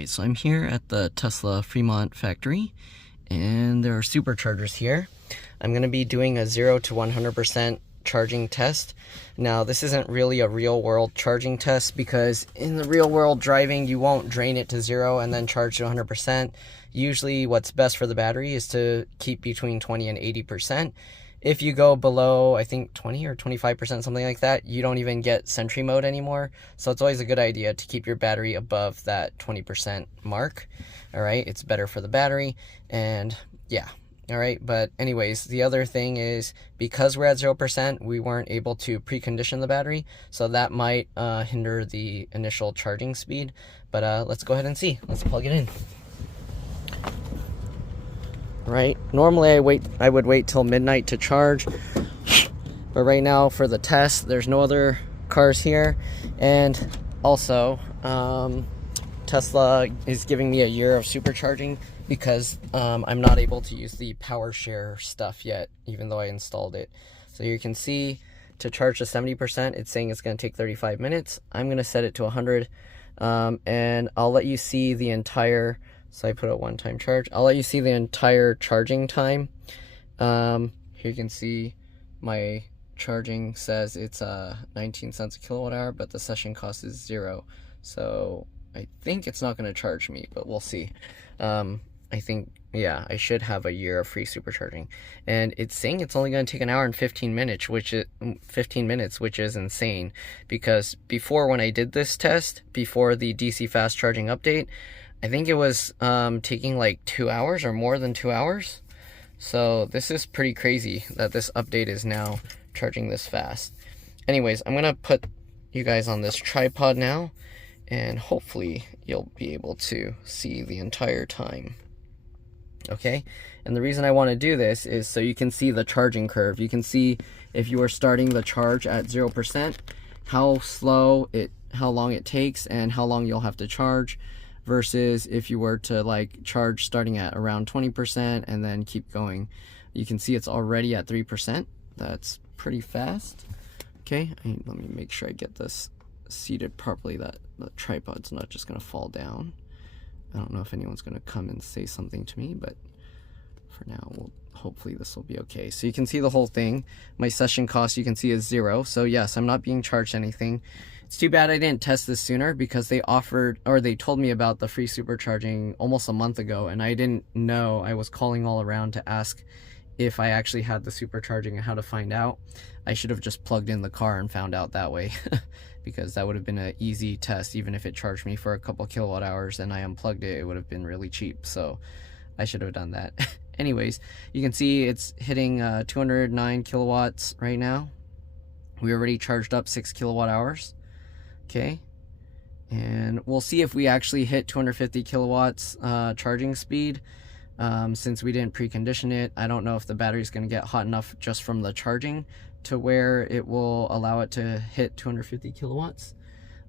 Alright, so I'm here at the Tesla Fremont factory, and there are superchargers here. I'm going to be doing a 0 to 100% charging test. Now, this isn't really a real-world charging test because in the real-world driving, you won't drain it to 0 and then charge to 100%. Usually, what's best for the battery is to keep between 20 and 80%. If you go below, I think 20 or 25%, something like that, you don't even get Sentry mode anymore. So it's always a good idea to keep your battery above that 20% mark. All right, it's better for the battery, and yeah. All right, but anyways, the other thing is because we're at 0%, we weren't able to precondition the battery, so that might hinder the initial charging speed. But let's go ahead and see. Let's plug it in. Right, normally I would wait till midnight to charge, but right now for the test there's no other cars here, and also Tesla is giving me a year of supercharging because I'm not able to use the power share stuff yet, even though I installed it. So you can see to charge to 70%, it's saying it's going to take 35 minutes. I'm going to set it to 100, and I'll let you see the entire. So I put a one-time charge. I'll let you see the entire charging time. Here you can see my charging says it's 19 cents a kilowatt hour, but the session cost is 0. So I think it's not going to charge me, but we'll see. I think, yeah, I should have a year of free supercharging. And it's saying it's only going to take an hour and 15 minutes, which is insane. Because before, when I did this test, before the DC fast charging update, I think it was taking like 2 hours or more than 2 hours. So this is pretty crazy that this update is now charging this fast. Anyways, I'm going to put you guys on this tripod now, and hopefully you'll be able to see the entire time. Okay, and the reason I want to do this is so you can see the charging curve. You can see if you are starting the charge at 0%, how long it takes and how long you'll have to charge, versus if you were to like charge starting at around 20% and then keep going. You can see it's already at 3%. That's pretty fast. Okay, let me make sure I get this seated properly, that the tripod's not just gonna fall down. I don't know if anyone's gonna come and say something to me, but for now, hopefully this will be okay. So you can see the whole thing. My session cost, you can see, is 0. So yes, I'm not being charged anything. It's too bad I didn't test this sooner because they told me about the free supercharging almost a month ago, and I didn't know. I was calling all around to ask if I actually had the supercharging and how to find out. I should have just plugged in the car and found out that way because that would have been an easy test. Even if it charged me for a couple kilowatt hours and I unplugged it, it would have been really cheap. So I should have done that. Anyways, you can see it's hitting 209 kilowatts right now. We already charged up 6 kilowatt hours. Okay, and we'll see if we actually hit 250 kilowatts charging speed. Since we didn't precondition it, I don't know if the battery's going to get hot enough just from the charging to where it will allow it to hit 250 kilowatts,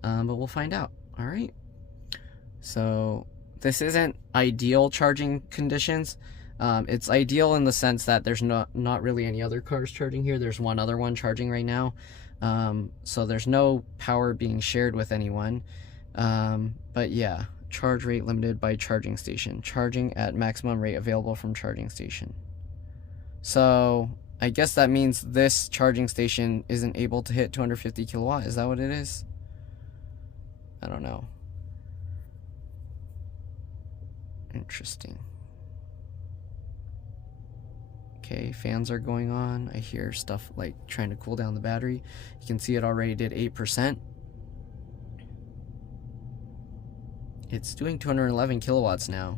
but we'll find out. All right, so this isn't ideal charging conditions. It's ideal in the sense that there's not really any other cars charging here. There's one other one charging right now. So there's no power being shared with anyone. But yeah, charge rate limited by charging station. Charging at maximum rate available from charging station. So I guess that means this charging station isn't able to hit 250 kilowatt. Is that what it is? I don't know. Interesting. Okay, fans are going on. I hear stuff like trying to cool down the battery. You can see it already did 8%. It's doing 211 kilowatts now.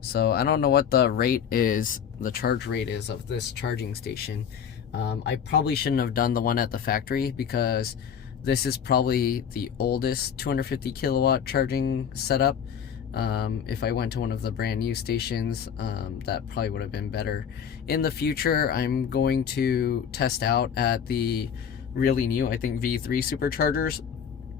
So I don't know what the rate is, the charge rate is of this charging station. I probably shouldn't have done the one at the factory because this is probably the oldest 250 kilowatt charging setup. If I went to one of the brand new stations, that probably would have been better. In the future, I'm going to test out at the really new, I think, V3 superchargers,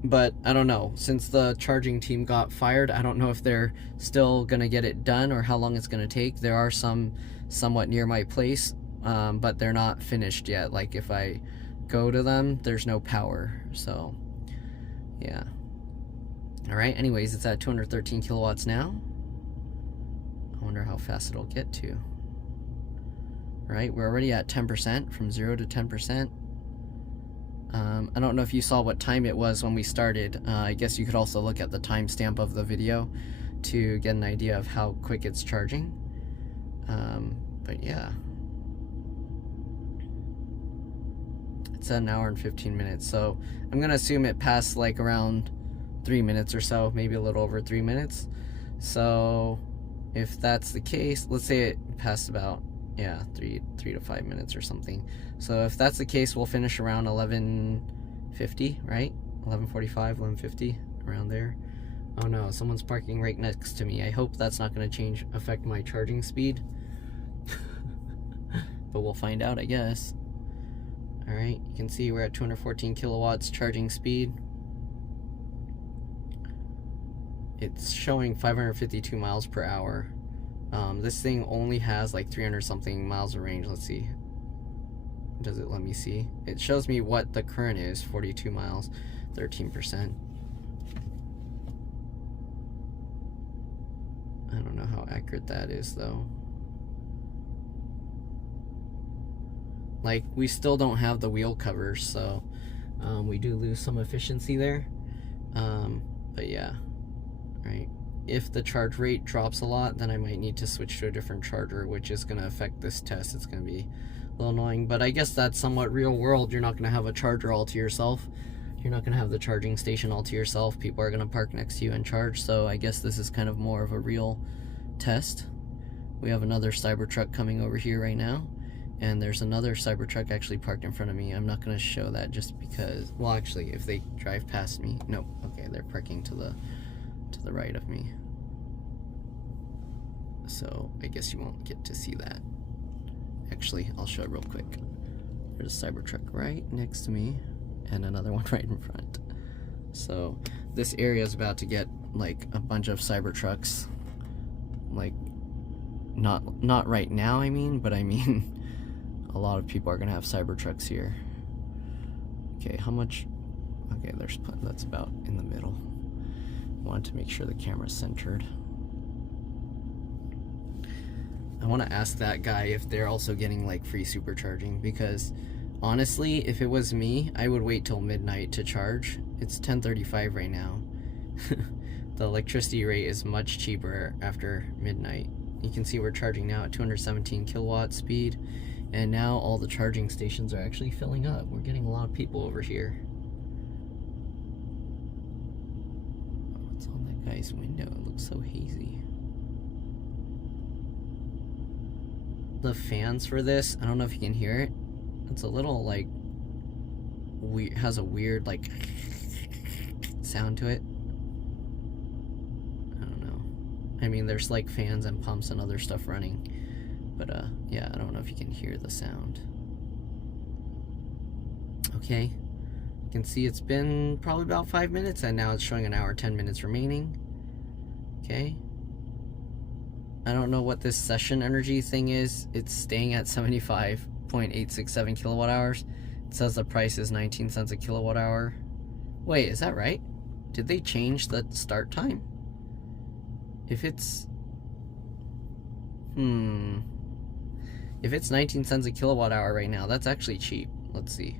but I don't know. Since the charging team got fired, I don't know if they're still going to get it done or how long it's going to take. There are some somewhat near my place, but they're not finished yet. Like if I go to them, there's no power. So yeah. All right, anyways, it's at 213 kilowatts now. I wonder how fast it'll get to. All right, we're already at 10%, from 0 to 10%. I don't know if you saw what time it was when we started. I guess you could also look at the timestamp of the video to get an idea of how quick it's charging. But yeah, it's at 1 hour and 15 minutes. So I'm gonna assume it passed like around 3 minutes or so, maybe a little over 3 minutes. So if that's the case, let's say it passed about, yeah, 3 to 5 minutes or something. So if that's the case, we'll finish around 11:50, right? 11:45, 11:50, around there. Oh no, someone's parking right next to me. I hope that's not going to affect my charging speed. But we'll find out, I guess. All right, you can see we're at 214 kilowatts charging speed. It's showing 552 miles per hour. This thing only has like 300 something miles of range. Let's see. Does it let me see? It shows me what the current is, 42 miles, 13%. I don't know how accurate that is though. Like, we still don't have the wheel covers, so we do lose some efficiency there. But yeah, right. If the charge rate drops a lot, then I might need to switch to a different charger, which is going to affect this test. It's going to be a little annoying, but I guess that's somewhat real world. You're not going to have a charger all to yourself. You're not going to have the charging station all to yourself. People are going to park next to you and charge, so I guess this is kind of more of a real test. We have another Cybertruck coming over here right now, and there's another Cybertruck actually parked in front of me. I'm not going to show that just because, well, actually, if they drive past me, nope, okay, they're parking to the right of me. So I guess you won't get to see that. Actually, I'll show it real quick. There's a Cybertruck right next to me and another one right in front. So this area is about to get like a bunch of Cybertrucks. Like, not right now, I mean, but I mean a lot of people are gonna have Cybertrucks here. Okay, how much? Okay, that's about in the middle. Wanted to make sure the camera's centered. I want to ask that guy if they're also getting like free supercharging, because honestly, if it was me, I would wait till midnight to charge. It's 10:35 right now. The electricity rate is much cheaper after midnight. You can see we're charging now at 217 kilowatt speed, and now all the charging stations are actually filling up. We're getting a lot of people over here. What's on that guy's window? It looks so hazy. The fans for this, I don't know if you can hear it. It's a little like weird, has a weird like sound to it. I don't know. I mean, there's like fans and pumps and other stuff running, but yeah, I don't know if you can hear the sound. Okay, you can see it's been probably about 5 minutes, and now it's showing 1 hour 10 minutes remaining. Okay, I don't know what this session energy thing is. It's staying at 75.867 kilowatt hours. It says the price is 19 cents a kilowatt hour. Wait, is that right? Did they change the start time? If it's if it's 19 cents a kilowatt hour right now, that's actually cheap. Let's see.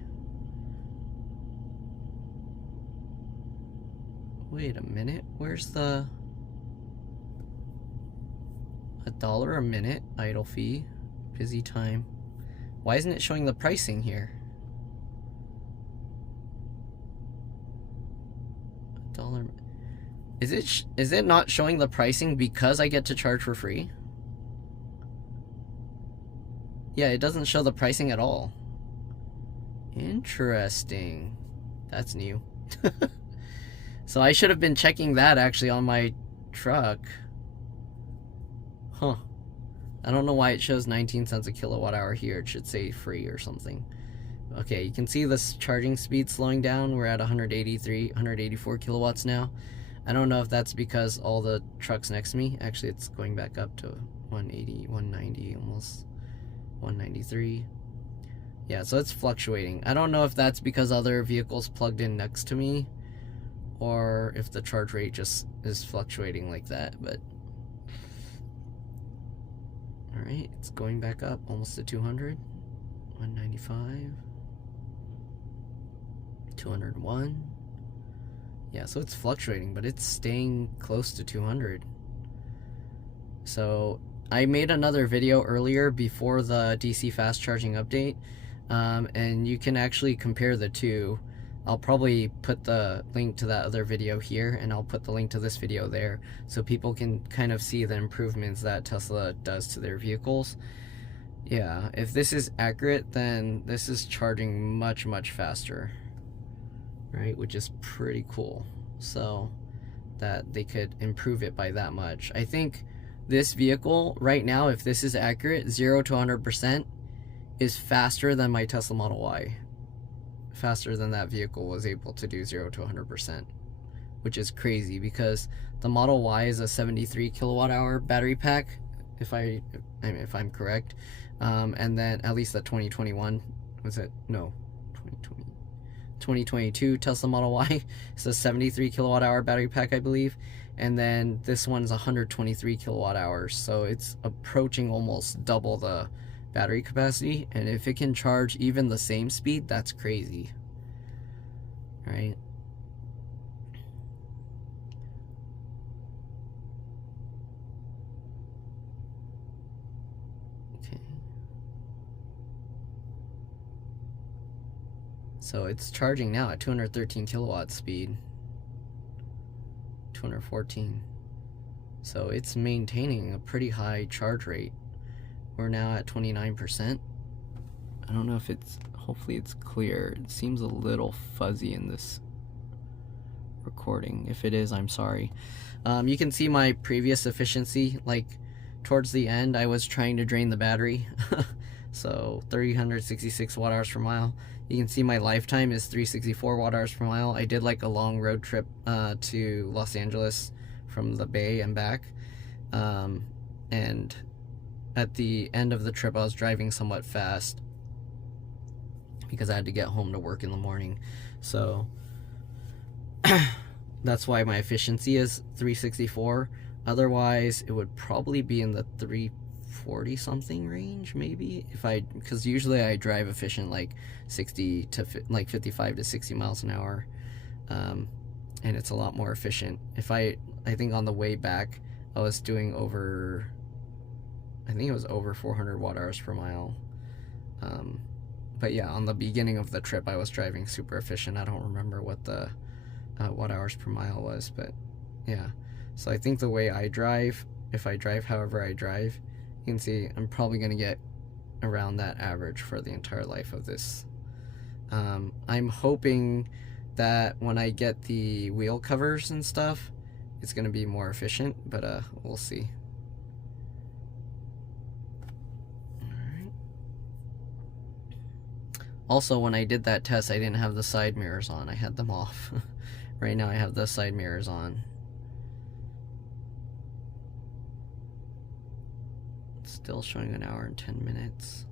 Wait a minute, where's the $1 a minute idle fee, busy time? Why isn't it showing the pricing here? $1. Is it not showing the pricing because I get to charge for free? Yeah, it doesn't show the pricing at all. Interesting. That's new. So I should have been checking that actually on my truck. Huh. I don't know why it shows 19 cents a kilowatt hour here. It should say free or something. Okay, you can see this charging speed slowing down. We're at 184 kilowatts now. I don't know if that's because all the trucks next to me, actually it's going back up to 180, 190, almost 193. Yeah, so it's fluctuating. I don't know if that's because other vehicles plugged in next to me, or if the charge rate just is fluctuating like that. But all right, it's going back up almost to 200, 195, 201. Yeah, so it's fluctuating, but it's staying close to 200. So I made another video earlier before the DC fast charging update, and you can actually compare the two. I'll probably put the link to that other video here, and I'll put the link to this video there, so people can kind of see the improvements that Tesla does to their vehicles. Yeah, if this is accurate, then this is charging much, much faster, right? Which is pretty cool. So that they could improve it by that much. I think this vehicle right now, if this is accurate, 0 to 100% is faster than my Tesla Model Y. Faster than that vehicle was able to do 0 to 100%, which is crazy because the Model Y is a 73 kilowatt hour battery pack, if I'm correct, and then at least the 2021 was it? No, 2022 Tesla Model Y is a 73 kilowatt hour battery pack, I believe, and then this one's 123 kilowatt hours, so it's approaching almost double the battery capacity. And if it can charge even the same speed, that's crazy, right? Okay, so it's charging now at 213 kilowatt speed, 214, so it's maintaining a pretty high charge rate. We're now at 29%. I don't know if it's, hopefully it's clear. It seems a little fuzzy in this recording. If it is, I'm sorry. You can see my previous efficiency, like towards the end I was trying to drain the battery. So 366 watt hours per mile. You can see my lifetime is 364 watt hours per mile. I did like a long road trip to Los Angeles from the Bay and back, and at the end of the trip I was driving somewhat fast because I had to get home to work in the morning. So that's why my efficiency is 364. Otherwise it would probably be in the 340 something range, maybe, because usually I drive efficient like 60 to like 55 to 60 miles an hour, and it's a lot more efficient. I think on the way back I was doing over, I think it was over 400 watt hours per mile. But yeah, on the beginning of the trip I was driving super efficient. I don't remember what the watt hours per mile was, but yeah. So I think the way I drive, if I drive however I drive, you can see I'm probably going to get around that average for the entire life of this. I'm hoping that when I get the wheel covers and stuff, it's going to be more efficient, but we'll see. Also, when I did that test, I didn't have the side mirrors on. I had them off. Right now I have the side mirrors on. It's still showing 1 hour and 10 minutes.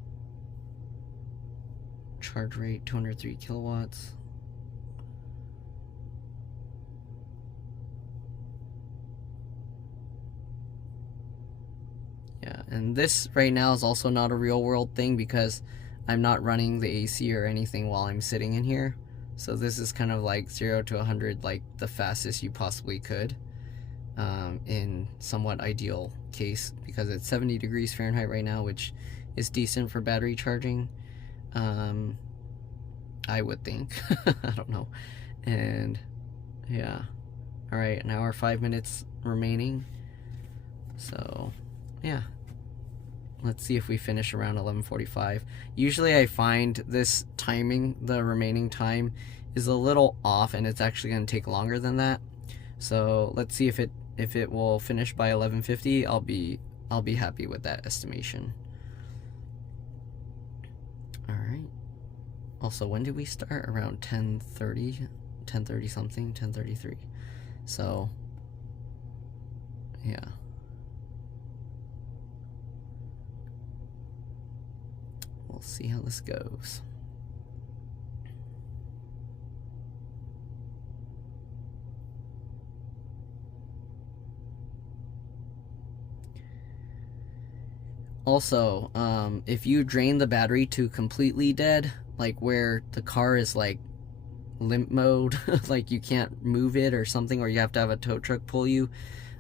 Charge rate 203 kilowatts. Yeah, and this right now is also not a real world thing because I'm not running the AC or anything while I'm sitting in here. So this is kind of like 0 to 100, like the fastest you possibly could, in somewhat ideal case, because it's 70 degrees Fahrenheit right now, which is decent for battery charging, I would think. I don't know. And yeah, all right, 1 hour 5 minutes remaining. So yeah, let's see if we finish around 11:45. Usually I find this timing, the remaining time, is a little off, and it's actually going to take longer than that. So let's see if it will finish by 11:50. I'll be happy with that estimation. All right. Also, when did we start? Around 10:30, 10:30 something, 10:33. So yeah. We'll see how this goes. Also, if you drain the battery to completely dead, like where the car is like limp mode, like you can't move it or something, or you have to have a tow truck pull you,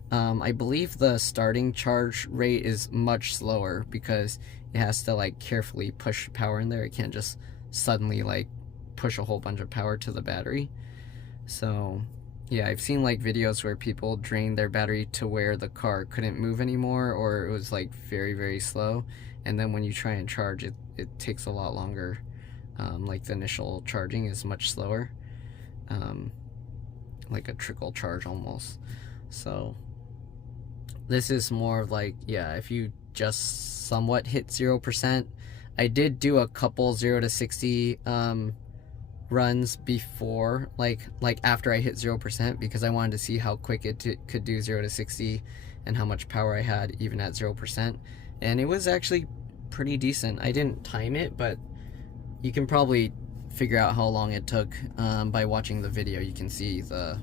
I believe the starting charge rate is much slower because it has to like carefully push power in there. It can't just suddenly like push a whole bunch of power to the battery. So yeah, I've seen like videos where people drained their battery to where the car couldn't move anymore, or it was like very, very slow. And then when you try and charge it, it takes a lot longer. Like the initial charging is much slower, like a trickle charge almost. So this is more of like, yeah, if you just somewhat hit 0%. I did do a couple 0 to 60 runs before, like after I hit 0%, because I wanted to see how quick it could do 0 to 60 and how much power I had even at 0%. And it was actually pretty decent. I didn't time it, but you can probably figure out how long it took by watching the video. You can see the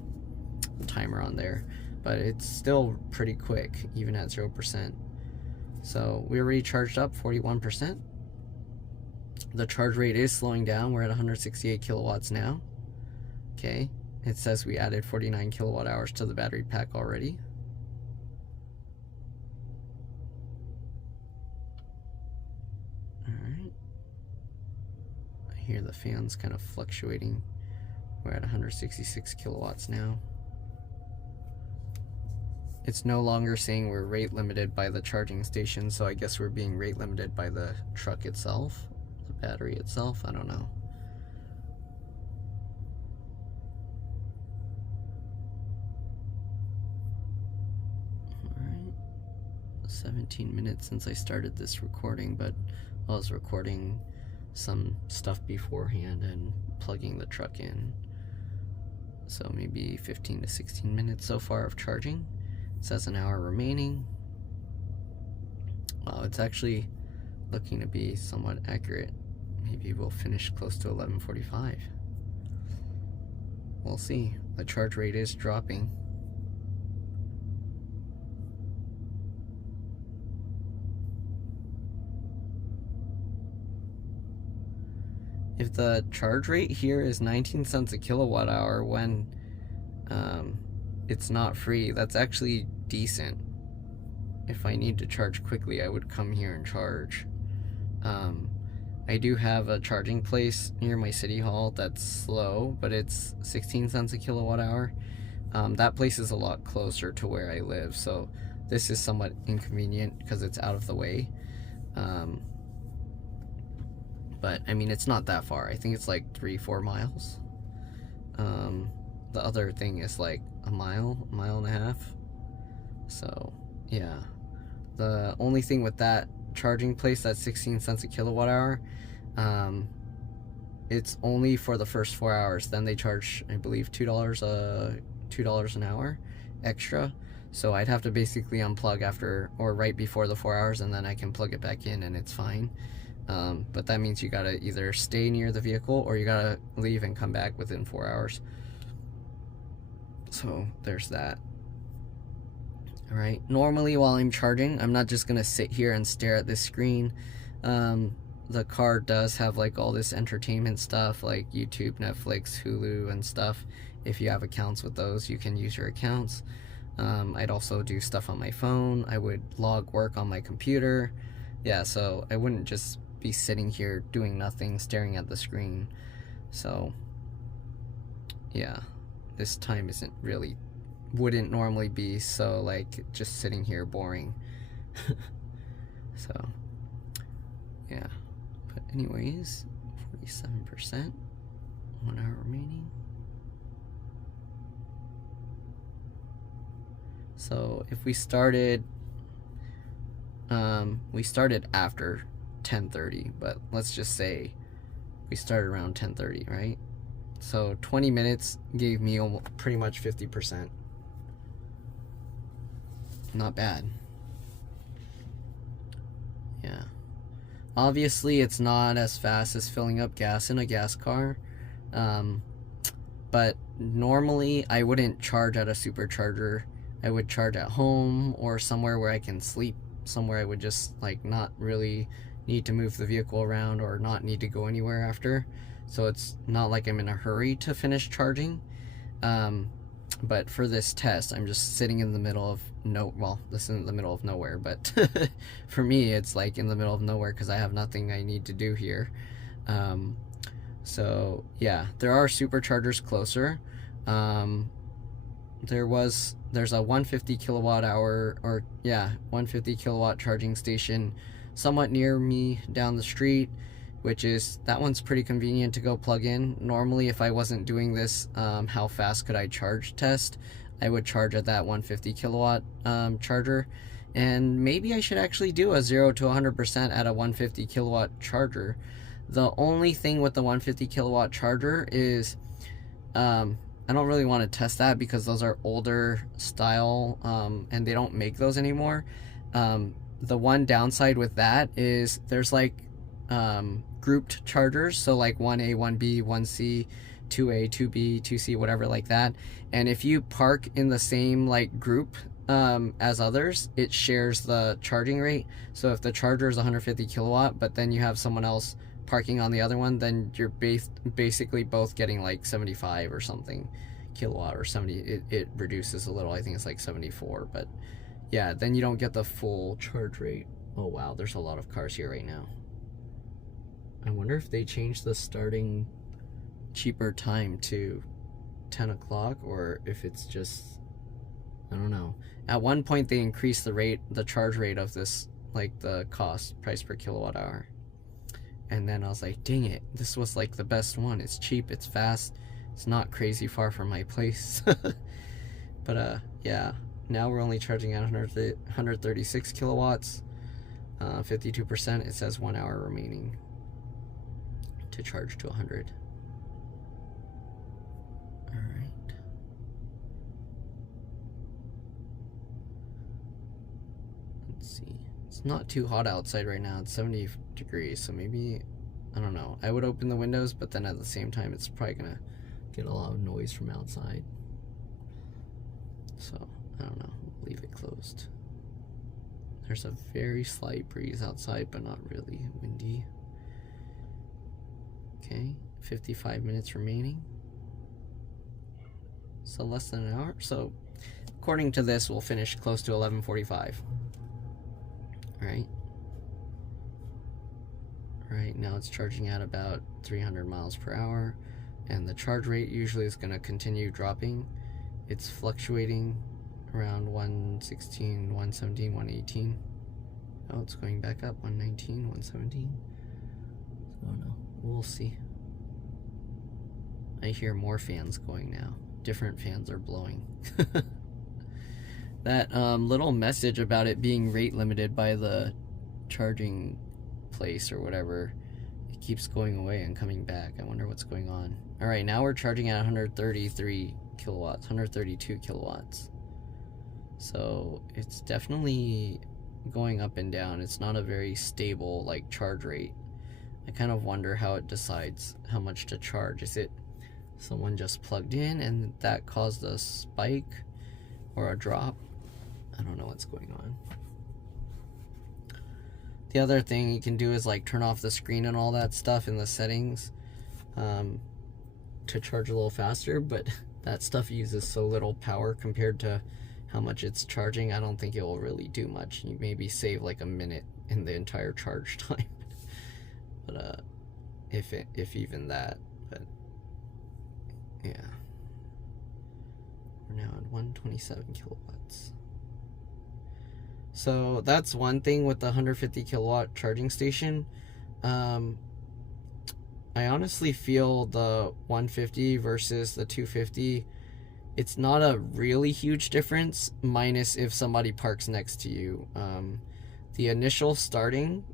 timer on there, but it's still pretty quick even at 0%. So we already charged up 41%. The charge rate is slowing down. We're at 168 kilowatts now. Okay, it says we added 49 kilowatt hours to the battery pack already. Alright, I hear the fans kind of fluctuating. We're at 166 kilowatts now. It's no longer saying we're rate limited by the charging station, so I guess we're being rate limited by the truck itself, the battery itself. I don't know. Alright, 17 minutes since I started this recording, but I was recording some stuff beforehand and plugging the truck in. So maybe 15 to 16 minutes so far of charging. It says an hour remaining. Wow, it's actually looking to be somewhat accurate. Maybe we'll finish close to 11:45. We'll see. The charge rate is dropping. If the charge rate here is 19 cents a kilowatt hour when it's not free, that's actually decent. If I need to charge quickly, I would come here and charge. I do have a charging place near my city hall that's slow, but it's 16 cents a kilowatt hour. That place is a lot closer to where I live, so this is somewhat inconvenient because it's out of the way. But I mean, it's not that far. I think it's like 3-4 miles. The other thing is like a mile and a half. So yeah, the only thing with that charging place, that's 16 cents a kilowatt hour, it's only for the first 4 hours. Then they charge, I believe, $2 an hour extra. So I'd have to basically unplug after or right before the 4 hours, and then I can plug it back in and it's fine. But that means you gotta either stay near the vehicle or you gotta leave and come back within 4 hours. So there's that. Alright, normally while I'm charging, I'm not just gonna sit here and stare at this screen. The car does have like all this entertainment stuff like YouTube, Netflix, Hulu and stuff. If you have accounts with those, you can use your accounts. I'd also do stuff on my phone. I would log work on my computer. Yeah, so I wouldn't just be sitting here doing nothing, staring at the screen. So yeah, this time wouldn't normally be so like just sitting here boring. So yeah, but anyways, 47%, 1 hour remaining. So if we started after 10:30, but let's just say we started around 10:30, right? So 20 minutes gave me pretty much 50%. Not bad. Yeah. Obviously, it's not as fast as filling up gas in a gas car, but normally I wouldn't charge at a supercharger. I would charge at home or somewhere where I can sleep somewhere I would just like not really need to move the vehicle around or not need to go anywhere after. So it's not like I'm in a hurry to finish charging. But for this test, I'm just sitting in the middle of this isn't the middle of nowhere, but for me, it's like in the middle of nowhere because I have nothing I need to do here. So yeah, there are superchargers closer. There's a 150 kilowatt hour, 150 kilowatt charging station somewhat near me down the street, that one's pretty convenient to go plug in. Normally, if I wasn't doing this how fast could I charge test, I would charge at that 150 kilowatt charger. And maybe I should actually do a 0 to 100% at a 150 kilowatt charger. The only thing with the 150 kilowatt charger is I don't really want to test that because those are older style and they don't make those anymore. The one downside with that is there's like grouped chargers, so like 1A, 1B, 1C, 2A, 2B, 2C, whatever like that. And if you park in the same like group as others, it shares the charging rate. So if the charger is 150 kilowatt, but then you have someone else parking on the other one, then you're basically both getting like 75 or something kilowatt or 70. It reduces a little. I think it's like 74, but yeah, then you don't get the full charge rate. Oh wow, there's a lot of cars here right now. I wonder if they changed the starting cheaper time to 10 o'clock or if it's just, I don't know. At one point they increased the charge rate of this, like the price per kilowatt hour. And then I was like, dang it, this was like the best one. It's cheap, it's fast, it's not crazy far from my place. But yeah, now we're only charging at 136 kilowatts, 52%. It says 1 hour remaining to charge to 100. All right. Let's see. It's not too hot outside right now. It's 70 degrees, so maybe, I don't know. I would open the windows, but then at the same time, it's probably gonna get a lot of noise from outside. So, I don't know. Leave it closed. There's a very slight breeze outside, but not really windy. Okay, 55 minutes remaining. So less than an hour. So according to this, we'll finish close to 11:45. Right. Right now it's charging at about 300 miles per hour, and the charge rate usually is going to continue dropping. It's fluctuating around 116, 117, 118. Oh, it's going back up, 119, 117. Oh no, we'll see. I hear more fans going now. Different fans are blowing. That little message about it being rate limited by the charging place or whatever, it keeps going away and coming back. I wonder what's going on. All right, now we're charging at 133 kilowatts, 132 kilowatts. So it's definitely going up and down. It's not a very stable like charge rate. I kind of wonder how it decides how much to charge. Is it someone just plugged in and that caused a spike or a drop? I don't know what's going on. The other thing you can do is like turn off the screen and all that stuff in the settings to charge a little faster, but that stuff uses so little power compared to how much it's charging. I don't think it will really do much. You maybe save like a minute in the entire charge time. But if even that. But yeah, we're now at 127 kilowatts. So that's one thing with the 150 kilowatt charging station. I honestly feel the 150 versus the 250, it's not a really huge difference, minus if somebody parks next to you. The initial starting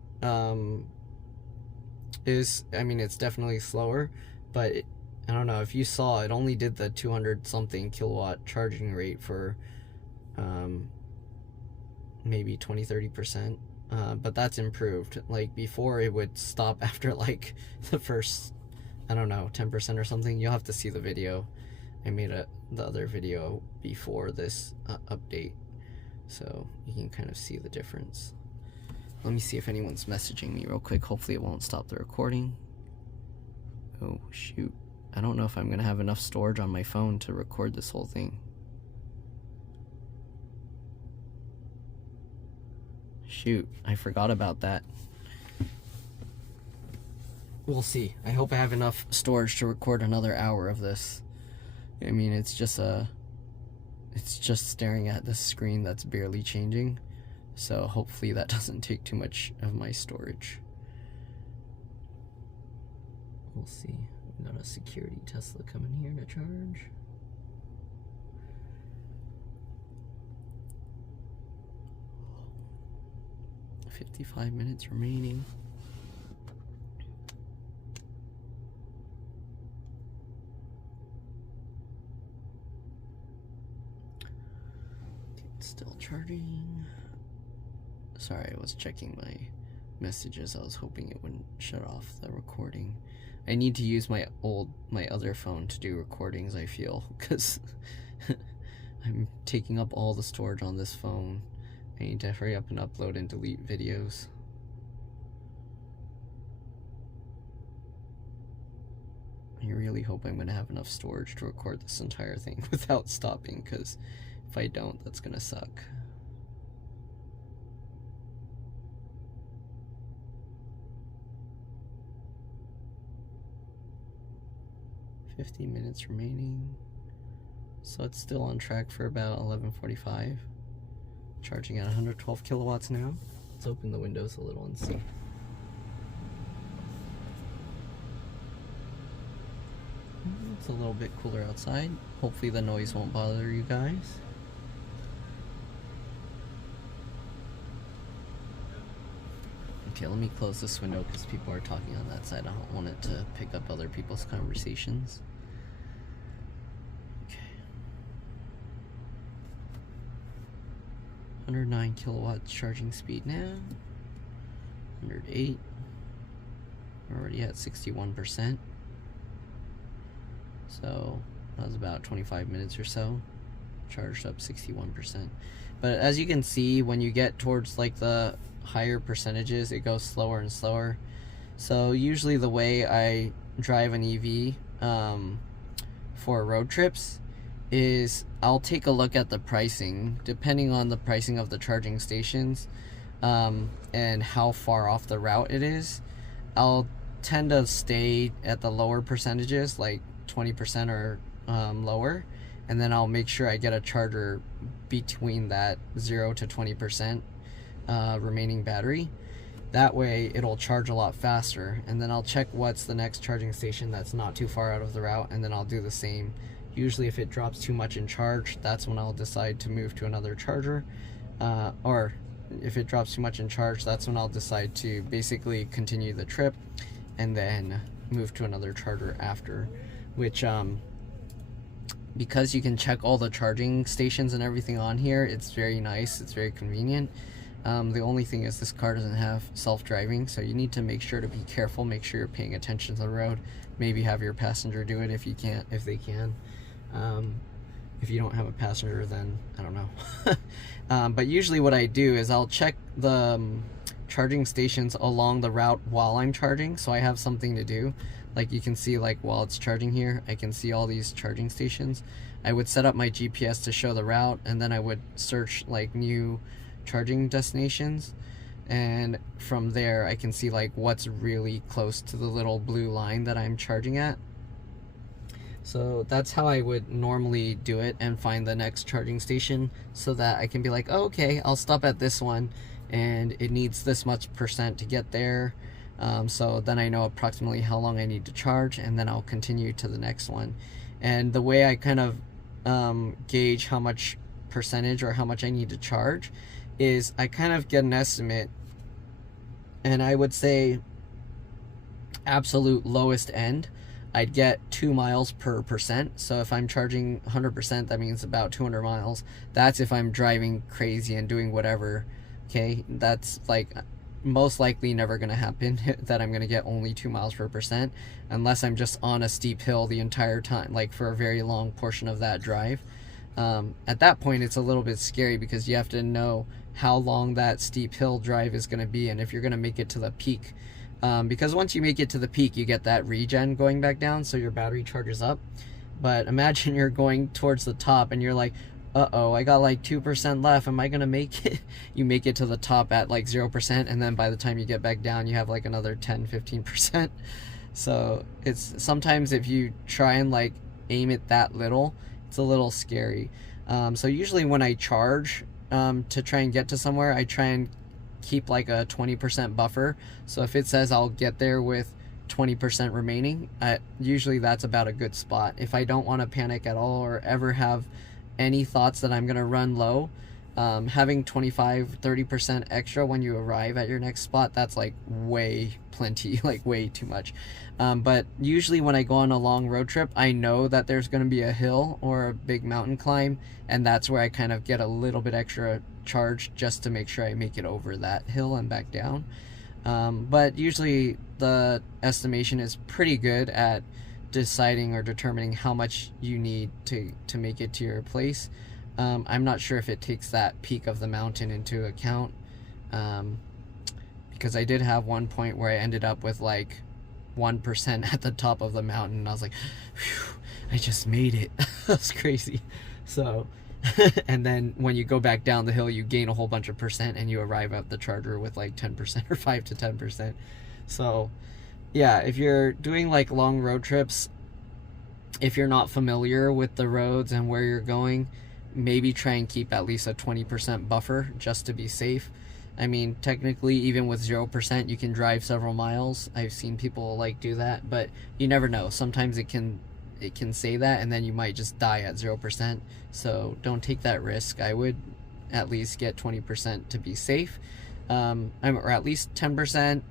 is, I mean, it's definitely slower, but I don't know if you saw, it only did the 200 something kilowatt charging rate for maybe 20-30%, but that's improved. Like before, it would stop after like the first, I don't know, 10% or something. You'll have to see the video. I made the other video before this update, so you can kind of see the difference. Let me see if anyone's messaging me real quick. Hopefully it won't stop the recording. Oh, shoot. I don't know if I'm going to have enough storage on my phone to record this whole thing. Shoot, I forgot about that. We'll see. I hope I have enough storage to record another hour of this. I mean, it's just staring at this screen that's barely changing. So hopefully that doesn't take too much of my storage. We'll see. We got a security Tesla coming here to charge. $55 minutes remaining. It's still charging. Sorry, I was checking my messages. I was hoping it wouldn't shut off the recording. I need to use my other phone to do recordings, I feel, because I'm taking up all the storage on this phone. I need to hurry up and upload and delete videos. I really hope I'm going to have enough storage to record this entire thing without stopping, because if I don't, that's going to suck. $50 minutes remaining. So it's still on track for about 11:45. Charging at 112 kilowatts now. Let's open the windows a little and see. It's a little bit cooler outside. Hopefully the noise won't bother you guys. Okay, let me close this window because people are talking on that side. I don't want it to pick up other people's conversations. Okay. 109 kilowatts charging speed now. 108. We're already at 61%. So that was about 25 minutes or so. Charged up 61%. But as you can see, when you get towards like the higher percentages, it goes slower and slower. So usually the way I drive an EV for road trips is I'll take a look at the pricing, depending on the pricing of the charging stations and how far off the route it is. I'll tend to stay at the lower percentages, like 20% or lower, and then I'll make sure I get a charger between that 0 to 20% remaining battery. That way it'll charge a lot faster, and then I'll check what's the next charging station that's not too far out of the route, and then I'll do the same. Usually if it drops too much in charge, that's when I'll decide to move to another charger, or if it drops too much in charge, that's when I'll decide to basically continue the trip and then move to another charger after, which because you can check all the charging stations and everything on here, it's very nice, it's very convenient. The only thing is this car doesn't have self-driving, so you need to make sure to be careful, make sure you're paying attention to the road, maybe have your passenger do it if they can. If you don't have a passenger, then I don't know. But usually what I do is I'll check the charging stations along the route while I'm charging, so I have something to do. Like you can see, like while it's charging here, I can see all these charging stations. I would set up my GPS to show the route, and then I would search like new charging destinations, and from there I can see like what's really close to the little blue line that I'm charging at. So that's how I would normally do it and find the next charging station, so that I can be like, oh, okay, I'll stop at this one and it needs this much percent to get there. So then I know approximately how long I need to charge, and then I'll continue to the next one. And the way I kind of gauge how much percentage or how much I need to charge is I kind of get an estimate, and I would say absolute lowest end, I'd get 2 miles per percent. So if I'm charging 100%, that means about 200 miles. That's if I'm driving crazy and doing whatever. Okay, that's like most likely never gonna happen, that I'm gonna get only 2 miles per percent, unless I'm just on a steep hill the entire time, like for a very long portion of that drive. At that point it's a little bit scary because you have to know how long that steep hill drive is going to be and if you're going to make it to the peak. Because once you make it to the peak, you get that regen going back down, so your battery charges up. But imagine you're going towards the top and you're like, uh-oh, I got like 2% left, am I gonna make it? You make it to the top at like 0%, and then by the time you get back down you have like another 10-15%. So it's sometimes if you try and like aim it that little, it's a little scary. So usually when I charge to try and get to somewhere, I try and keep like a 20% buffer. So if it says I'll get there with 20% remaining, usually that's about a good spot. If I don't want to panic at all or ever have any thoughts that I'm gonna run low, having 25-30% extra when you arrive at your next spot, that's like way plenty, like way too much. But usually when I go on a long road trip, I know that there's gonna be a hill or a big mountain climb, and that's where I kind of get a little bit extra charge just to make sure I make it over that hill and back down. But usually the estimation is pretty good at deciding or determining how much you need to make it to your place. I'm not sure if it takes that peak of the mountain into account, because I did have one point where I ended up with like 1% at the top of the mountain, and I was like, phew, I just made it. That's crazy. So and then when you go back down the hill, you gain a whole bunch of percent and you arrive at the charger with like 10% or 5 to 10%. So yeah, if you're doing like long road trips, if you're not familiar with the roads and where you're going, maybe try and keep at least a 20% buffer just to be safe. I mean, technically even with 0% you can drive several miles. I've seen people like do that, but you never know. Sometimes it can say that and then you might just die at 0%. So don't take that risk. I would at least get 20% to be safe, or at least 10%,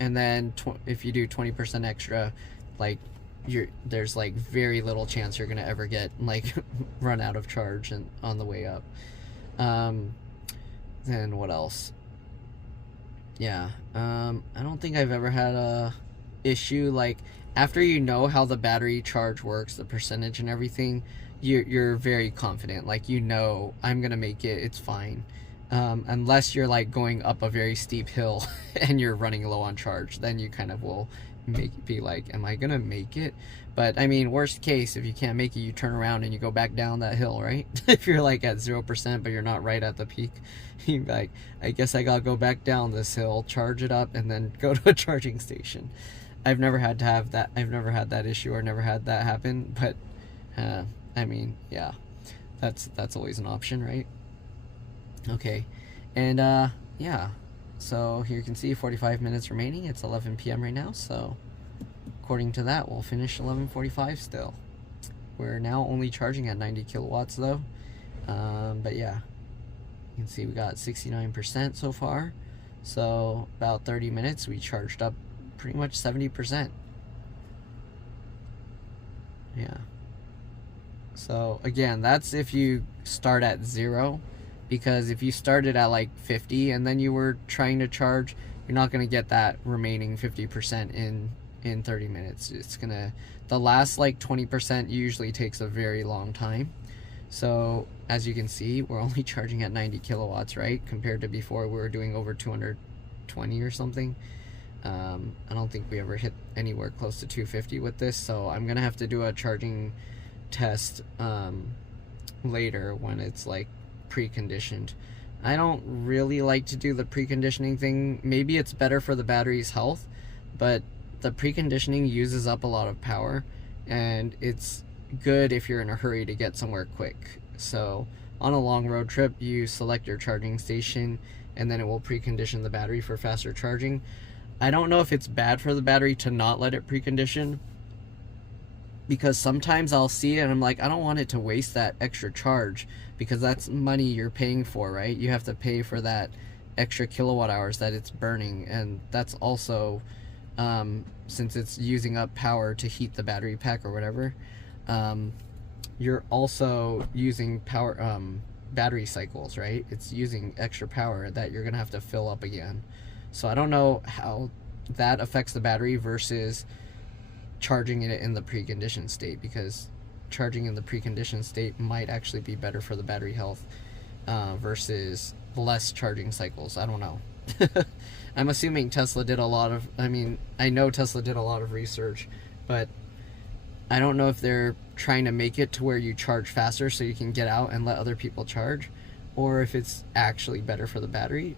and then if you do 20% extra, like there's like very little chance you're gonna ever get like run out of charge and on the way up. Then what else? Yeah, I don't think I've ever had a issue like after you know how the battery charge works, the percentage and everything, you're very confident. Like, you know, I'm gonna make it, it's fine. Unless you're like going up a very steep hill and you're running low on charge, then you kind of will be like, am I gonna make it? But I mean, worst case, if you can't make it, you turn around and you go back down that hill, right? If you're like at 0% but you're not right at the peak, you're like, I guess I gotta go back down this hill, charge it up, and then go to a charging station. I've never had to have that. I've never had that issue or never had that happen, but I mean, yeah, that's always an option, right? Okay, and yeah, so here you can see 45 minutes remaining. It's 11 p.m. right now, so according to that, we'll finish 11:45 still. We're now only charging at 90 kilowatts though, but yeah, you can see we got 69% so far. So about 30 minutes, we charged up pretty much 70%. Yeah. So again, that's if you start at 0, because if you started at like 50 and then you were trying to charge, you're not going to get that remaining 50% in 30 minutes. It's gonna, the last like 20% usually takes a very long time. So as you can see, we're only charging at 90 kilowatts, right? Compared to before, we were doing over 220 or something. I don't think we ever hit anywhere close to 250 with this, so I'm gonna have to do a charging test later when it's like preconditioned. I don't really like to do the preconditioning thing. Maybe it's better for the battery's health, but the preconditioning uses up a lot of power, and it's good if you're in a hurry to get somewhere quick. So on a long road trip, you select your charging station and then it will precondition the battery for faster charging. I don't know if it's bad for the battery to not let it precondition, because sometimes I'll see it and I'm like, I don't want it to waste that extra charge, because that's money you're paying for, right? You have to pay for that extra kilowatt hours that it's burning, and that's also since it's using up power to heat the battery pack or whatever, you're also using power battery cycles, right? It's using extra power that you're gonna have to fill up again. So I don't know how that affects the battery versus charging it in the preconditioned state, because charging in the preconditioned state might actually be better for the battery health versus less charging cycles. I don't know. I'm assuming Tesla did a lot of, I know Tesla did a lot of research, but I don't know if they're trying to make it to where you charge faster so you can get out and let other people charge, or if it's actually better for the battery.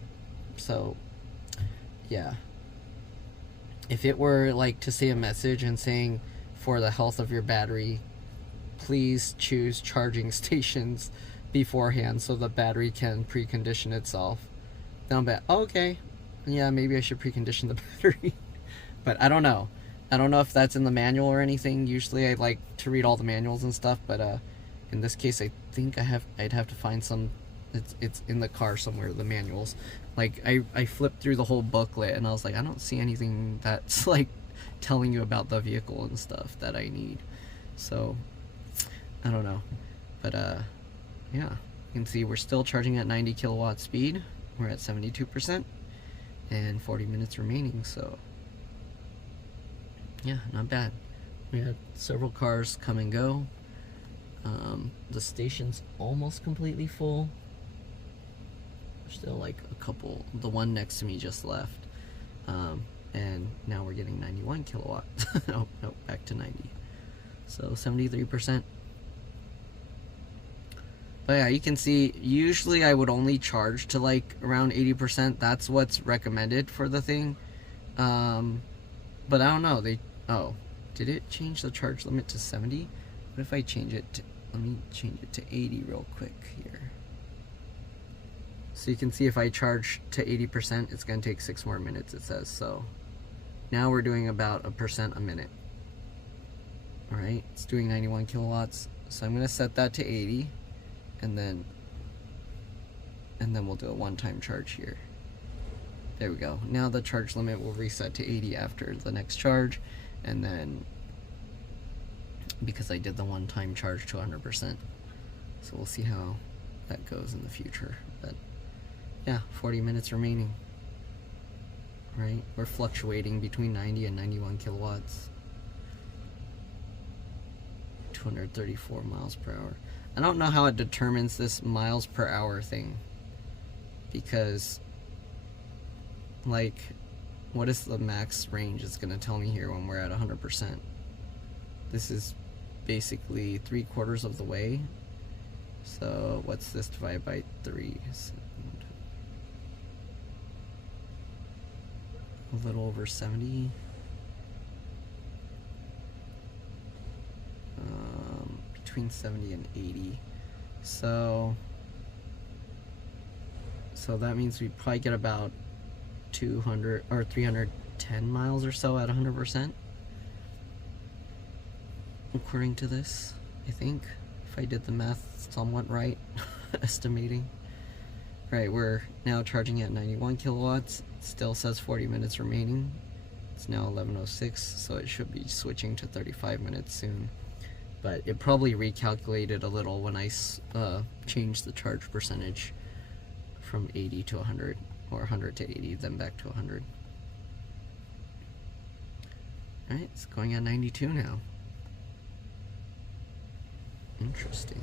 So yeah, if it were like to say a message and saying, for the health of your battery, please choose charging stations beforehand so the battery can precondition itself, then I'll be, oh, okay, yeah, maybe I should precondition the battery. But I don't know if that's in the manual or anything. Usually I like to read all the manuals and stuff, but in this case I think I'd have to find some. It's in the car somewhere, the manuals. Like I flipped through the whole booklet and I was like, I don't see anything that's like telling you about the vehicle and stuff that I need. So I don't know, but yeah, you can see we're still charging at 90 kilowatt speed. We're at 72% and 40 minutes remaining. So yeah, not bad. We had several cars come and go. The station's almost completely full. There's still like a couple. The one next to me just left. And now we're getting 91 kilowatt. No, back to 90. So 73%. But yeah, you can see, usually I would only charge to like around 80%. That's what's recommended for the thing. But I don't know. Did it change the charge limit to 70? What if I change it to, let me change it to 80 real quick here. So you can see if I charge to 80%, it's going to take 6 more minutes, it says. So now we're doing about 1% a minute. Alright, it's doing 91 kilowatts. So I'm going to set that to 80, and then we'll do a one-time charge here. There we go. Now the charge limit will reset to 80 after the next charge, and then because I did the one-time charge to 100%. So we'll see how that goes in the future. But yeah, 40 minutes remaining. Right? We're fluctuating between 90 and 91 kilowatts. 234 miles per hour. I don't know how it determines this miles per hour thing, because like, what is the max range it's gonna tell me here when we're at 100%? This is basically 3/4 of the way. So what's this divided by 3? A little over 70. Between 70 and 80. So that means we probably get about 200 or 310 miles or so at 100%. According to this, I think, if I did the math somewhat right, estimating. Right, we're now charging at 91 kilowatts. It still says 40 minutes remaining. It's now 11:06, so it should be switching to 35 minutes soon. But it probably recalculated a little when I changed the charge percentage from 80 to 100, or 100 to 80, then back to 100. Alright, it's going at 92 now. Interesting.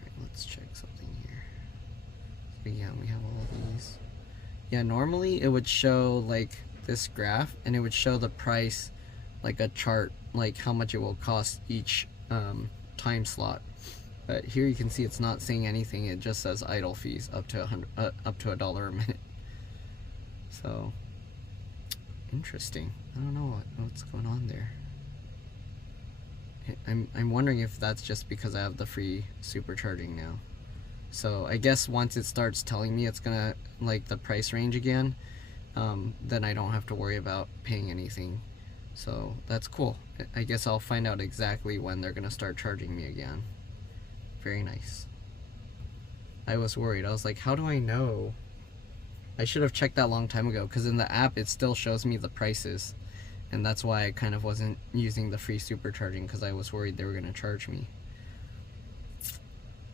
Alright, let's check something here. So yeah, we have all of these. Yeah, normally it would show like this graph, and it would show the price, like a chart, like how much it will cost each time slot. But here you can see it's not saying anything. It just says idle fees up to $1 a minute. So interesting. I don't know what's going on there. I'm wondering if that's just because I have the free supercharging now. So I guess once it starts telling me it's gonna like the price range again, then I don't have to worry about paying anything. So that's cool. I guess I'll find out exactly when they're gonna start charging me again. Very nice. I was worried. I was like, how do I know? I should have checked that a long time ago, because in the app it still shows me the prices, and that's why I kind of wasn't using the free supercharging, because I was worried they were going to charge me.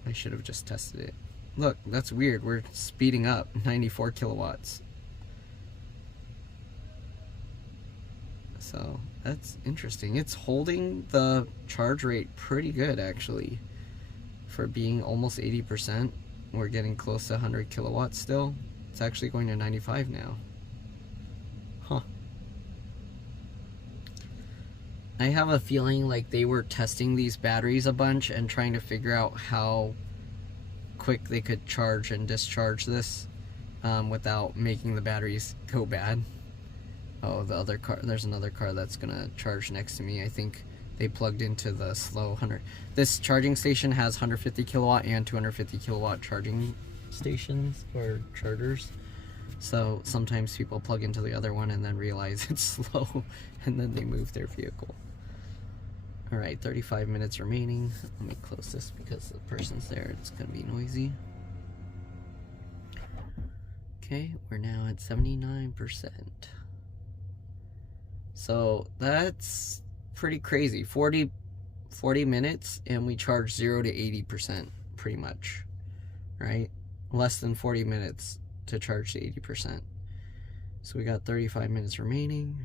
I should have just tested it. Look, that's weird. We're speeding up 94 kilowatts. So that's interesting. It's holding the charge rate pretty good, actually, for being almost 80%. We're getting close to 100 kilowatts still. It's actually going to 95 now. Huh. I have a feeling like they were testing these batteries a bunch and trying to figure out how quick they could charge and discharge this without making the batteries go bad. Oh, the other car, there's another car that's gonna charge next to me. I think they plugged into the slow 100. This charging station has 150 kilowatt and 250 kilowatt charging stations or chargers. So sometimes people plug into the other one and then realize it's slow and then they move their vehicle. All right, 35 minutes remaining. Let me close this because the person's there. It's gonna be noisy. Okay, we're now at 79%. So that's pretty crazy. 40 minutes and we charge 0 to 80% pretty much, right? Less than 40 minutes to charge to 80%. So we got 35 minutes remaining.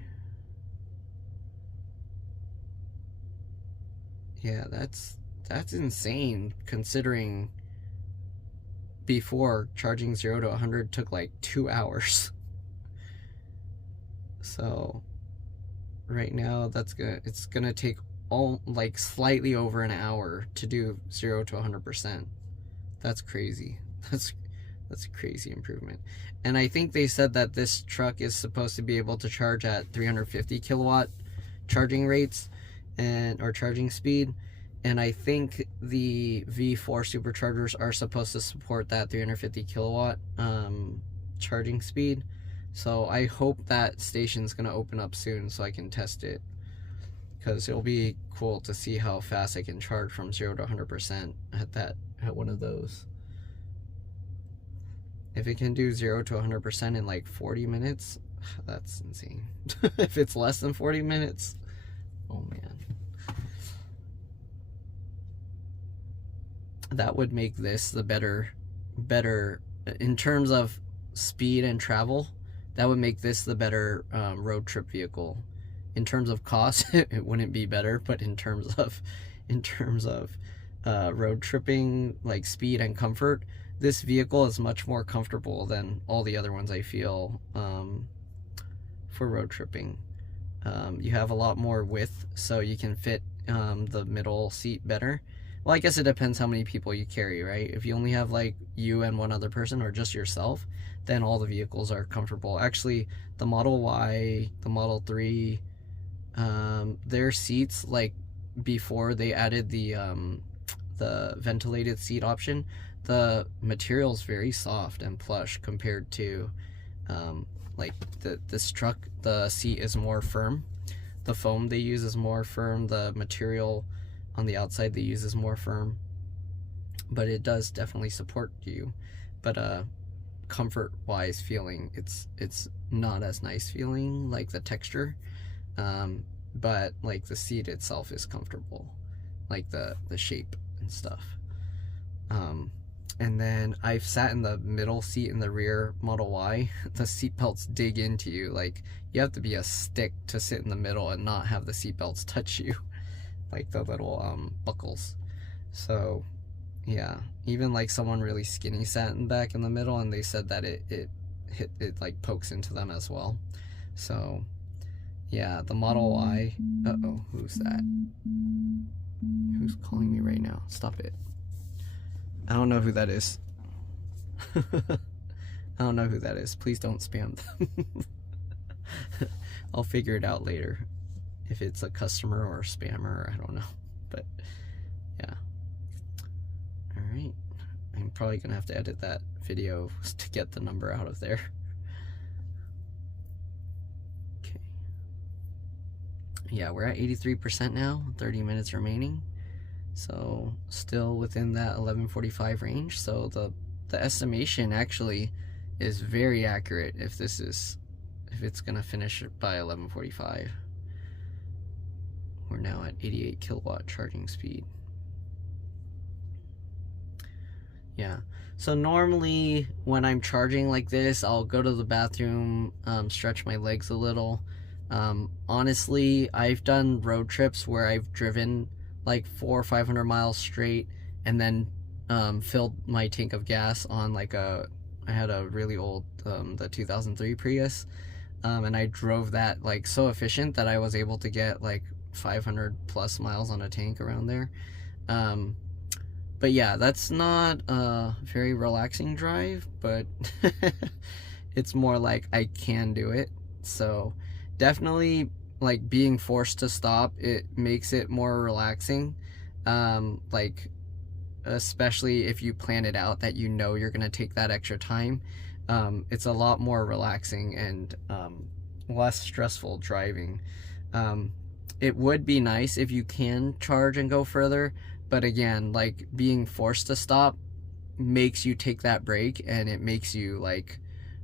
Yeah, that's insane considering before charging 0 to 100 took like 2 hours. So right now it's gonna take like slightly over an hour to do 0 to 100%. That's crazy. That's a crazy improvement. And I think they said that this truck is supposed to be able to charge at 350 kilowatt charging rates or charging speed, and I think the V4 superchargers are supposed to support that 350 kilowatt charging speed. So I hope that station's gonna open up soon so I can test it, because it'll be cool to see how fast I can charge from 0 to 100% at one of those. If it can do 0 to 100% in like 40 minutes, that's insane. If it's less than 40 minutes, oh man. That would make this the better in terms of speed and travel. That would make this the better road trip vehicle. In terms of cost, it wouldn't be better, but in terms of road tripping, like speed and comfort, this vehicle is much more comfortable than all the other ones, I feel, for road tripping. You have a lot more width, so you can fit the middle seat better. Well, I guess it depends how many people you carry, right? If you only have like you and one other person or just yourself, then all the vehicles are comfortable. Actually, the Model Y, the Model 3, their seats, like before they added the ventilated seat option, the material's very soft and plush compared to like this truck. The seat is more firm. The foam they use is more firm. The material on the outside they use is more firm, but it does definitely support you. But comfort wise feeling, it's not as nice feeling, like the texture, but like the seat itself is comfortable, like the shape and stuff. And then I've sat in the middle seat in the rear Model Y. The seatbelts dig into you. Like, you have to be a stick to sit in the middle and not have the seatbelts touch you, like the little buckles. So yeah, even like someone really skinny sat in back in the middle, and they said that it like pokes into them as well. So yeah, the Model Y. Uh-oh, who's that? Who's calling me right now? Stop it. I don't know who that is. I don't know who that is. Please don't spam them. I'll figure it out later if it's a customer or a spammer. I don't know. But yeah. Alright. I'm probably gonna have to edit that video to get the number out of there. Okay. Yeah, we're at 83% now. 30 minutes remaining. So still within that 11:45 range. So the estimation actually is very accurate if it's gonna finish by 11:45. We're now at 88 kilowatt charging speed. Yeah. So normally when I'm charging like this, I'll go to the bathroom, stretch my legs a little. Honestly, I've done road trips where I've driven like 400 or 500 miles straight and then filled my tank of gas on like I had a really old, the 2003 Prius, and I drove that like so efficient that I was able to get like 500 plus miles on a tank around there. But yeah, that's not a very relaxing drive, but it's more like I can do it. So definitely like being forced to stop, it makes it more relaxing. Like especially if you plan it out that you know you're gonna take that extra time, it's a lot more relaxing and less stressful driving. It would be nice if you can charge and go further, but again, like being forced to stop makes you take that break, and it makes you like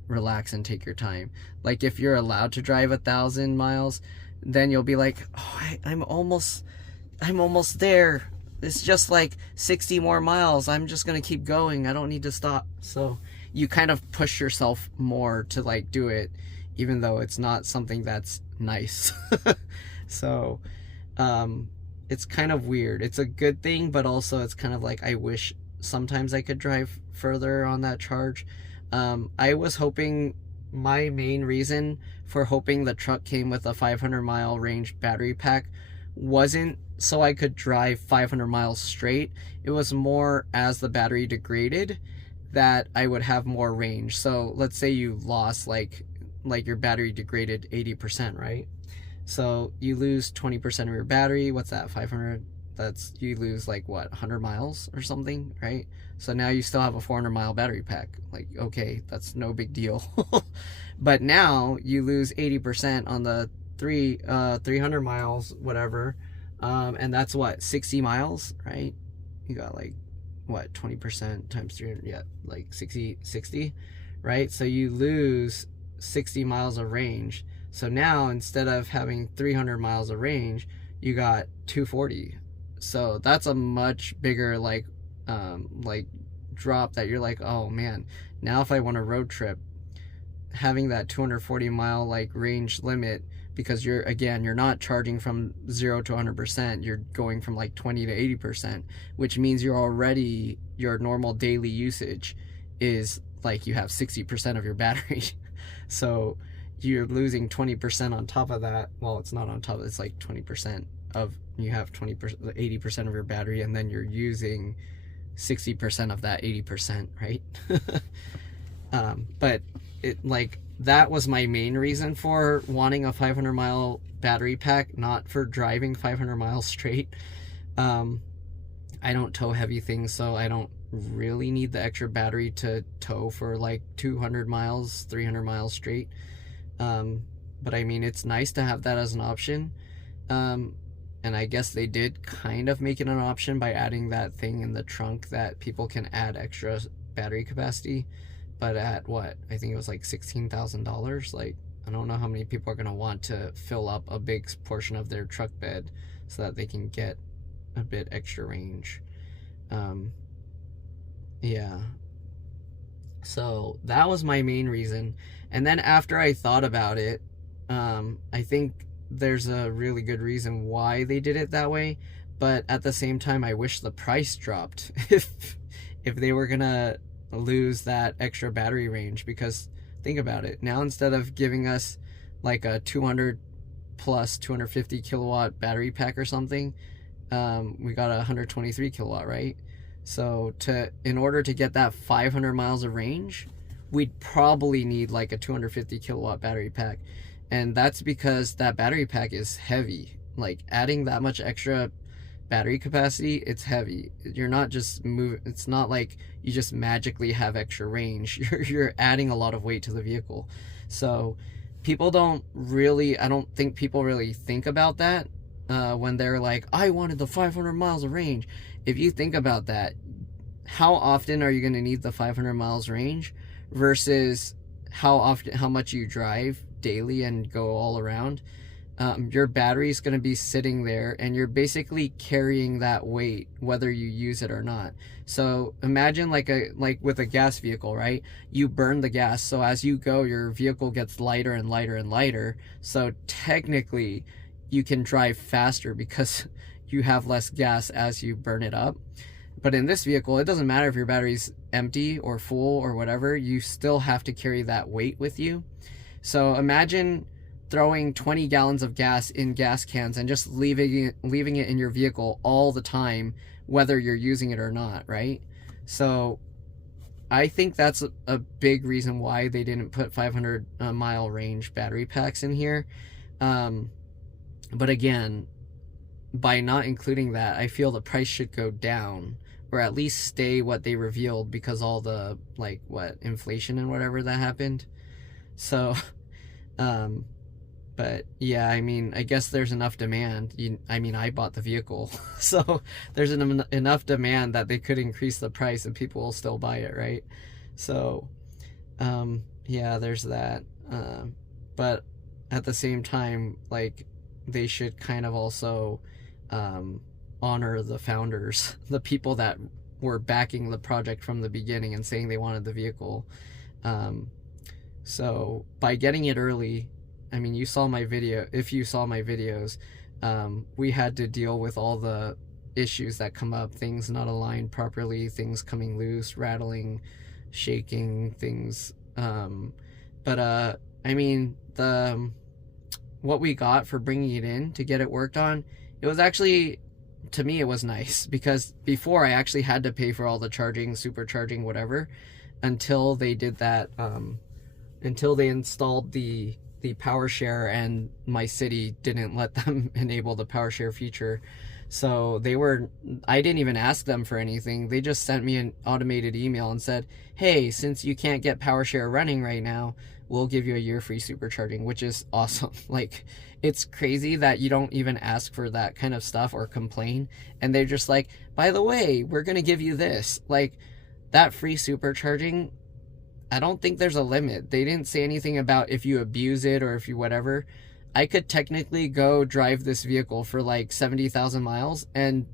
relax and take your time. Like if you're allowed to drive 1,000 miles, then you'll be like, oh, I'm almost there. It's just like 60 more miles. I'm just gonna keep going. I don't need to stop. So you kind of push yourself more to like do it, even though it's not something that's nice. So it's kind of weird. It's a good thing, but also it's kind of like I wish sometimes I could drive further on that charge. I was hoping, my main reason for hoping the truck came with a 500 mile range battery pack wasn't so I could drive 500 miles straight. It was more as the battery degraded that I would have more range. So let's say you lost like your battery degraded 80%, right? So you lose 20% of your battery. What's that? 500? That's, you lose like what, 100 miles or something, right? So now you still have a 400 mile battery pack. Like, okay, that's no big deal. But now you lose 80% on the 300 miles, whatever. And that's what, 60 miles, right? You got like what, 20% times 300? Yeah, like 60, right? So you lose 60 miles of range. So now instead of having 300 miles of range, you got 240. So that's a much bigger like drop that you're like, oh man, now if I want a road trip, having that 240 mile like range limit, because you're not charging from 0 to 100%, you're going from like 20 to 80%, which means you're already, your normal daily usage is like you have 60% of your battery. So you're losing 20% on top of that. Well, it's not on top, it's like 20% of, you have 20%, 80% of your battery, and then you're using 60% of that 80%, right? But it, like, that was my main reason for wanting a 500 mile battery pack, not for driving 500 miles straight. I don't tow heavy things, so I don't really need the extra battery to tow for like 200 miles, 300 miles straight. But I mean, it's nice to have that as an option. And I guess they did kind of make it an option by adding that thing in the trunk that people can add extra battery capacity. But at what? I think it was like $16,000. Like, I don't know how many people are going to want to fill up a big portion of their truck bed so that they can get a bit extra range. Yeah. So that was my main reason. And then after I thought about it, I think there's a really good reason why they did it that way. But at the same time, I wish the price dropped if they were gonna lose that extra battery range. Because think about it, now instead of giving us like a 200 plus 250 kilowatt battery pack or something, we got a 123 kilowatt, right? So in order to get that 500 miles of range, we'd probably need like a 250 kilowatt battery pack. And that's because that battery pack is heavy. Like, adding that much extra battery capacity, it's heavy. You're not just moving, it's not like you just magically have extra range. You're adding a lot of weight to the vehicle. So people don't really, I don't think people really think about that when they're like, I wanted the 500 miles of range. If you think about that, how often are you going to need the 500 miles range versus how much you drive daily and go all around? your battery is going to be sitting there, and you're basically carrying that weight whether you use it or not. So imagine like with a gas vehicle, right? You burn the gas, so as you go, your vehicle gets lighter and lighter and lighter. So technically you can drive faster because you have less gas as you burn it up. But in this vehicle, it doesn't matter if your battery's empty or full or whatever, you still have to carry that weight with you. So imagine throwing 20 gallons of gas in gas cans and just leaving it in your vehicle all the time, whether you're using it or not, right? So I think that's a big reason why they didn't put 500 mile range battery packs in here. But again, by not including that, I feel the price should go down, or at least stay what they revealed, because all the inflation and whatever that happened. So but yeah, I mean, I guess there's enough demand. I bought the vehicle, so there's enough demand that they could increase the price and people will still buy it, right? So yeah, there's that. But at the same time, like, they should kind of also honor the founders, the people that were backing the project from the beginning and saying they wanted the vehicle. So by getting it early, I mean, you saw my video. If you saw my videos, we had to deal with all the issues that come up, things not aligned properly, things coming loose, rattling, shaking, things. But I mean, what we got for bringing it in to get it worked on, it was actually, to me, it was nice, because before I actually had to pay for all the charging, supercharging, whatever, until they did that, until they installed the power share, and my city didn't let them enable the power share feature. So I didn't even ask them for anything. They just sent me an automated email and said, hey, since you can't get power share running right now, we'll give you a year free supercharging, which is awesome. Like, it's crazy that you don't even ask for that kind of stuff or complain, and they're just like, by the way, we're gonna give you this. Like, that free supercharging, I don't think there's a limit. They didn't say anything about if you abuse it or if you whatever. I could technically go drive this vehicle for like 70,000 miles, and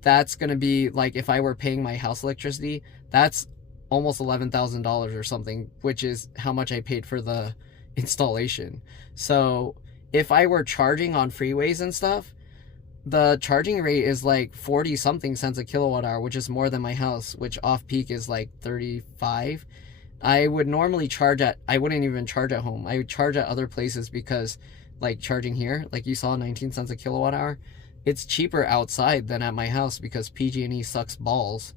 that's gonna be like, if I were paying my house electricity, that's almost $11,000 or something, which is how much I paid for the installation. So if I were charging on freeways and stuff, the charging rate is like 40 something cents a kilowatt hour, which is more than my house, which off peak is like 35. I would normally I wouldn't even charge at home. I would charge at other places, because like charging here, like you saw, 19 cents a kilowatt hour, it's cheaper outside than at my house because PG&E sucks balls.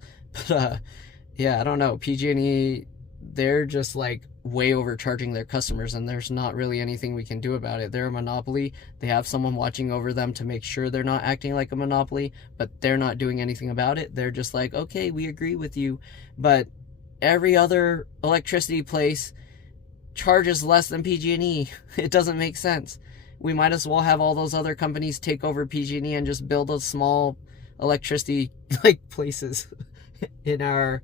But yeah, I don't know, PG&E, they're just like way overcharging their customers, and there's not really anything we can do about it. They're a monopoly. They have someone watching over them to make sure they're not acting like a monopoly, but they're not doing anything about it. They're just like, okay, we agree with you, but every other electricity place charges less than PG&E. It doesn't make sense. We might as well have all those other companies take over PG&E and just build a small electricity like places in our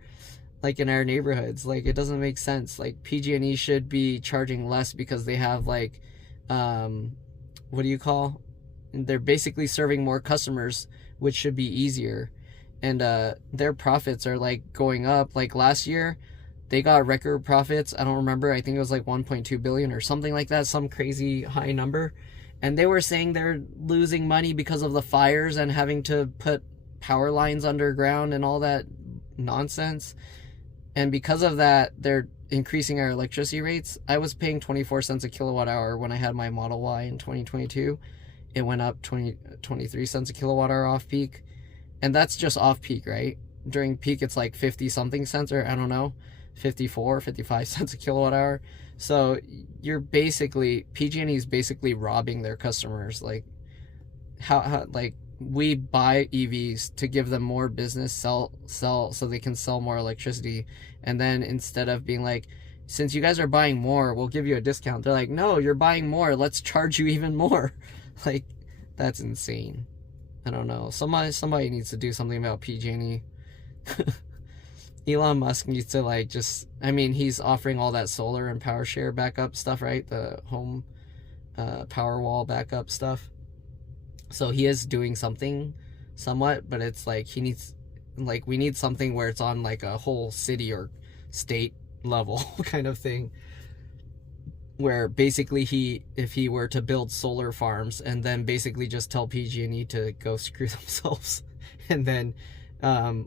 neighborhoods. Like, it doesn't make sense. Like, PG&E should be charging less because they have like what do you call, they're basically serving more customers, which should be easier. And their profits are like going up. Like last year they got record profits. I don't remember, I think it was like 1.2 billion or something like that, some crazy high number. And they were saying they're losing money because of the fires and having to put power lines underground and all that nonsense. And because of that, they're increasing our electricity rates. I was paying 24 cents a kilowatt hour when I had my Model Y in 2022. It went up 23 cents a kilowatt hour off peak. And that's just off peak, right? During peak, it's like 50 something cents, or I don't know, 54, 55 cents a kilowatt hour. So you're basically, PG&E is basically robbing their customers. Like, how like, we buy EVs to give them more business, sell so they can sell more electricity. And then instead of being like, since you guys are buying more, we'll give you a discount, they're like, no, you're buying more, let's charge you even more. Like, that's insane. I don't know. Somebody needs to do something about PG&E. Elon Musk needs to like just, I mean, he's offering all that solar and power share backup stuff, right? The home power wall backup stuff. So he is doing something somewhat, but it's like he needs, like, we need something where it's on like a whole city or state level kind of thing, where basically if he were to build solar farms and then basically just tell PG&E to go screw themselves and then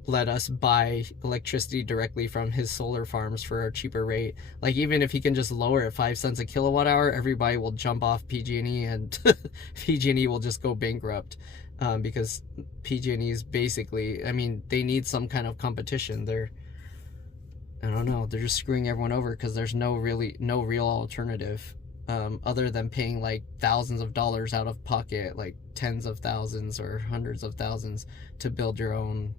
let us buy electricity directly from his solar farms for a cheaper rate. Like, even if he can just lower it 5 cents a kilowatt hour, everybody will jump off PG&E and PG&E will just go bankrupt, because PG&E is basically, I mean, they need some kind of competition. I don't know, they're just screwing everyone over because there's no real alternative, other than paying like thousands of dollars out of pocket, like tens of thousands or hundreds of thousands, to build your own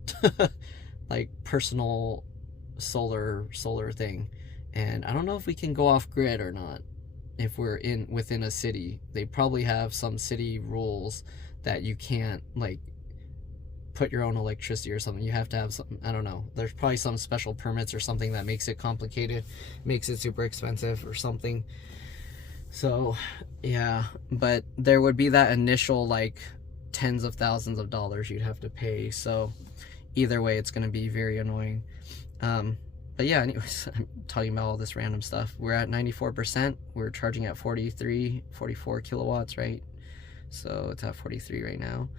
like personal solar thing. And I don't know if we can go off grid or not. If we're within a city, they probably have some city rules that you can't like put your own electricity or something. You have to have something, I don't know, there's probably some special permits or something that makes it complicated, makes it super expensive or something. So yeah, but there would be that initial like tens of thousands of dollars you'd have to pay. So either way, it's going to be very annoying. But yeah, anyways, I'm talking about all this random stuff. We're at 94%. We're charging at 44 kilowatts, right? So it's at 43 right now.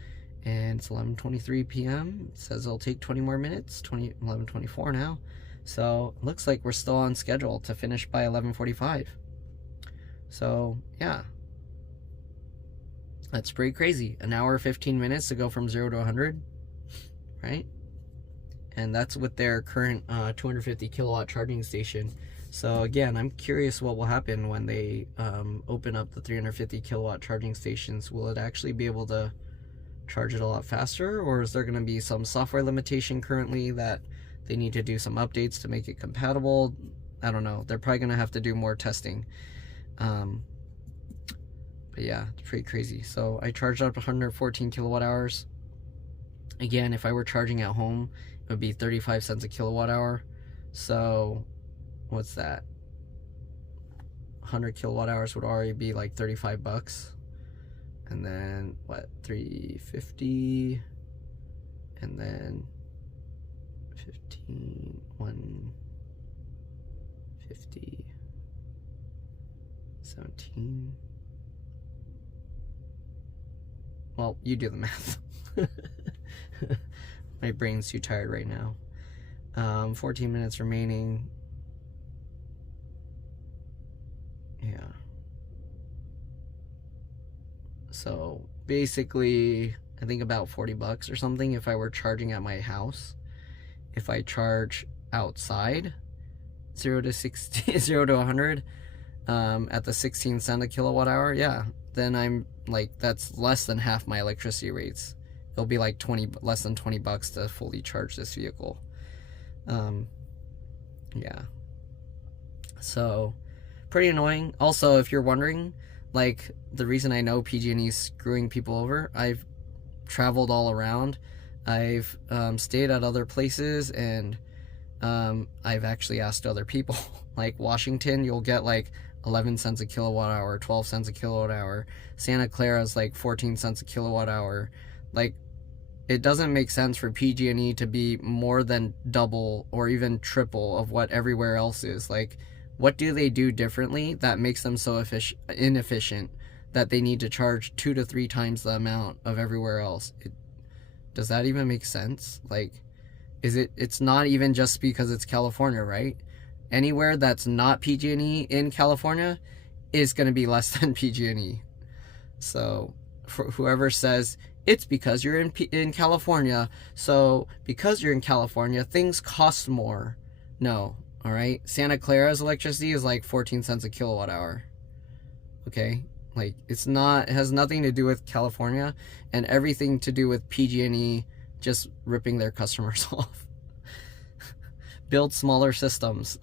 And it's 11:23 p.m. It says it'll take 20 more minutes, 11:24 now. So it looks like we're still on schedule to finish by 11:45. So yeah, that's pretty crazy. An hour 15 minutes to go from 0 to 100, right? And that's with their current 250 kilowatt charging station. So again, I'm curious what will happen when they open up the 350 kilowatt charging stations. Will it actually be able to charge it a lot faster, or is there going to be some software limitation currently that they need to do some updates to make it compatible? I don't know. They're probably going to have to do more testing. But yeah, it's pretty crazy. So I charged up 114 kilowatt hours. Again, if I were charging at home, it would be 35 cents a kilowatt hour. So what's that? 100 kilowatt hours would already be like 35 bucks. And then what, 350, and then 15, 150, 17. Well, you do the math. My brain's too tired right now. 14 minutes remaining. Yeah. So basically, I think about 40 bucks or something if I were charging at my house. If I charge outside, 0 to 60, 0 to 100, at the 16 cent a kilowatt hour, yeah, then I'm like, that's less than half my electricity rates. It'll be like less than 20 bucks to fully charge this vehicle. Yeah. So pretty annoying. Also, if you're wondering, like, the reason I know PG&E is screwing people over, I've traveled all around. I've stayed at other places, and I've actually asked other people. Like Washington, you'll get like 11 cents a kilowatt hour, 12 cents a kilowatt hour. Santa Clara's like 14 cents a kilowatt hour. Like, it doesn't make sense for PG&E to be more than double or even triple of what everywhere else is. Like, what do they do differently that makes them so inefficient that they need to charge 2 to 3 times the amount of everywhere else? Does that even make sense? Like, it's not even just because it's California, right? Anywhere that's not PG&E in California is going to be less than PG&E. So for whoever says it's because you're in California, so because you're in California, things cost more. No. All right, Santa Clara's electricity is like 14 cents a kilowatt hour. Okay, like, it has nothing to do with California and everything to do with PG&E just ripping their customers off. Build smaller systems.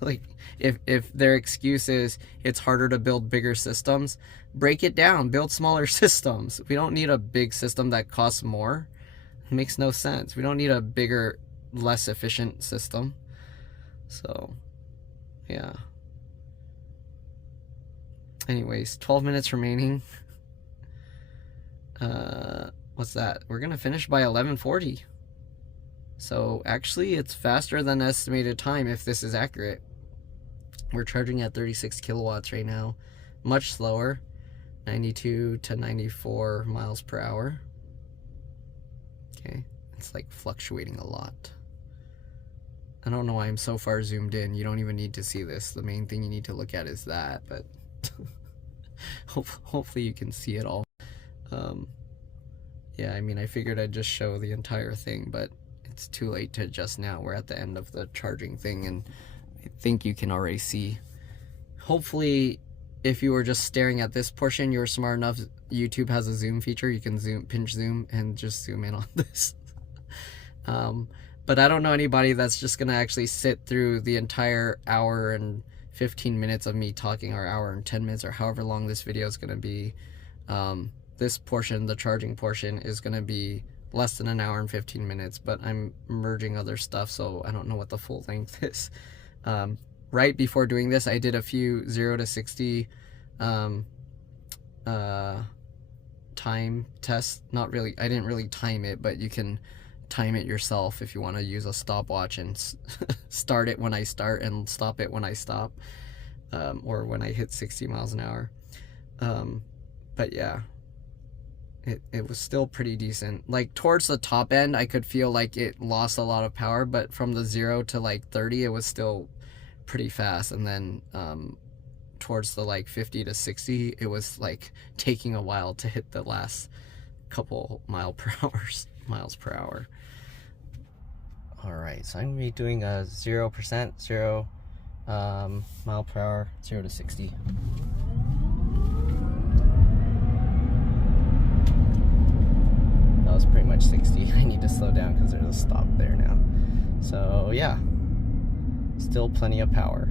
Like, if their excuse is it's harder to build bigger systems, break it down, build smaller systems. We don't need a big system that costs more. It makes no sense. We don't need a bigger, less efficient system. So, yeah. Anyways, 12 minutes remaining. What's that? We're gonna finish by 11:40. So actually it's faster than estimated time if this is accurate. We're charging at 36 kilowatts right now. Much slower, 92 to 94 miles per hour. Okay, it's like fluctuating a lot. I don't know why I'm so far zoomed in. You don't even need to see this. The main thing you need to look at is that, but hopefully you can see it all. Yeah, I mean, I figured I'd just show the entire thing, but it's too late to adjust now. We're at the end of the charging thing, and I think you can already see. Hopefully, if you were just staring at this portion, you were smart enough. YouTube has a zoom feature. You can pinch zoom and just zoom in on this. But I don't know anybody that's just gonna actually sit through the entire hour and 15 minutes of me talking, or hour and 10 minutes, or however long this video is gonna be. This portion, the charging portion, is gonna be less than an hour and 15 minutes, but I'm merging other stuff, so I don't know what the full length is. Right before doing this, I did a few 0 to 60 time tests. Not really, I didn't really time it, but you can time it yourself if you want to use a stopwatch and start it when I start and stop it when I stop, or when I hit 60 miles an hour. But yeah, it was still pretty decent. Like towards the top end, I could feel like it lost a lot of power, but from the 0 to like 30, it was still pretty fast. And then towards the like 50 to 60, it was like taking a while to hit the last couple miles per hour. All right, so I'm gonna be doing a 0%, 0 mile per hour, 0 to 60. That was pretty much 60. I need to slow down because there's a stop there now. So yeah, still plenty of power.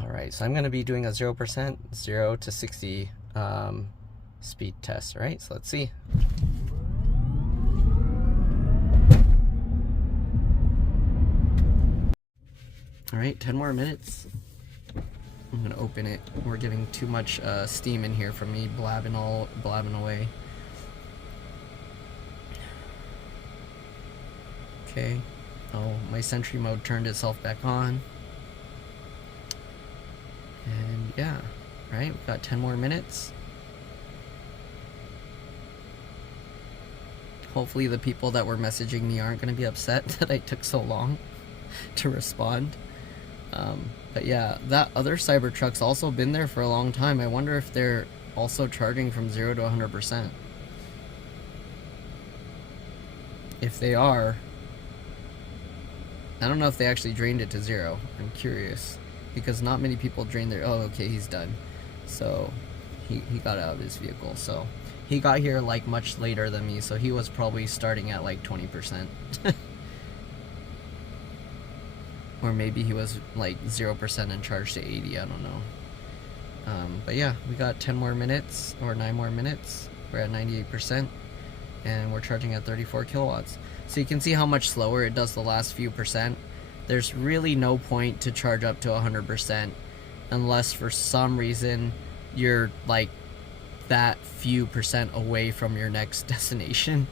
All right, so I'm gonna be doing a 0%, 0 to 60 speed test, right? So let's see. All right, 10 more minutes. I'm gonna open it. We're getting too much steam in here from me blabbing away. Okay. Oh, my sentry mode turned itself back on. And yeah, right, we've got 10 more minutes. Hopefully the people that were messaging me aren't going to be upset that I took so long to respond. But yeah, that other Cybertruck's also been there for a long time. I wonder if they're also charging from 0 to 100%. If they are, I don't know if they actually drained it to 0. I'm curious, because not many people drain their... Oh, okay, he's done. So he got out of his vehicle. So he got here like much later than me, so he was probably starting at like 20%. Or maybe he was like 0% and charged to 80, I don't know. But yeah, we got 10 more minutes, or 9 more minutes. We're at 98%, and we're charging at 34 kilowatts. So you can see how much slower it does the last few percent. There's really no point to charge up to 100% unless for some reason you're like that few percent away from your next destination.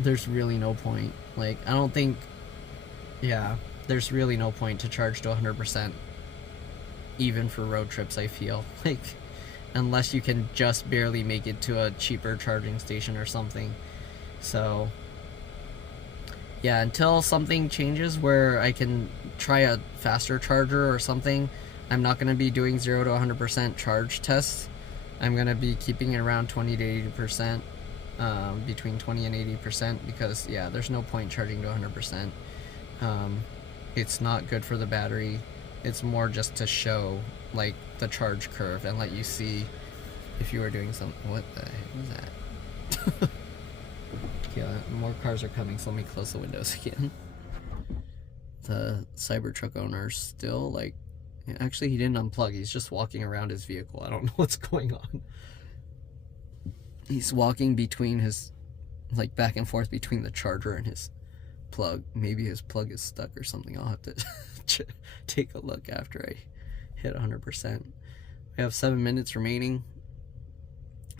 There's really no point. Like, I don't think, yeah, there's really no point to charge to 100%, even for road trips, I feel. Like, unless you can just barely make it to a cheaper charging station or something. So yeah, until something changes where I can try a faster charger or something, I'm not going to be doing 0 to 100% charge tests. I'm going to be keeping it around 20 to 80%, between 20 and 80%, because yeah, there's no point charging to 100%. It's not good for the battery. It's more just to show like the charge curve and let you see if you are doing something. What the heck was that? Yeah, more cars are coming, so let me close the windows again. The Cybertruck owner's still like, actually he didn't unplug, he's just walking around his vehicle. I don't know what's going on. He's walking between his, like back and forth between the charger and his plug. Maybe his plug is stuck or something. I'll have to take a look after I hit 100%. We have 7 minutes remaining.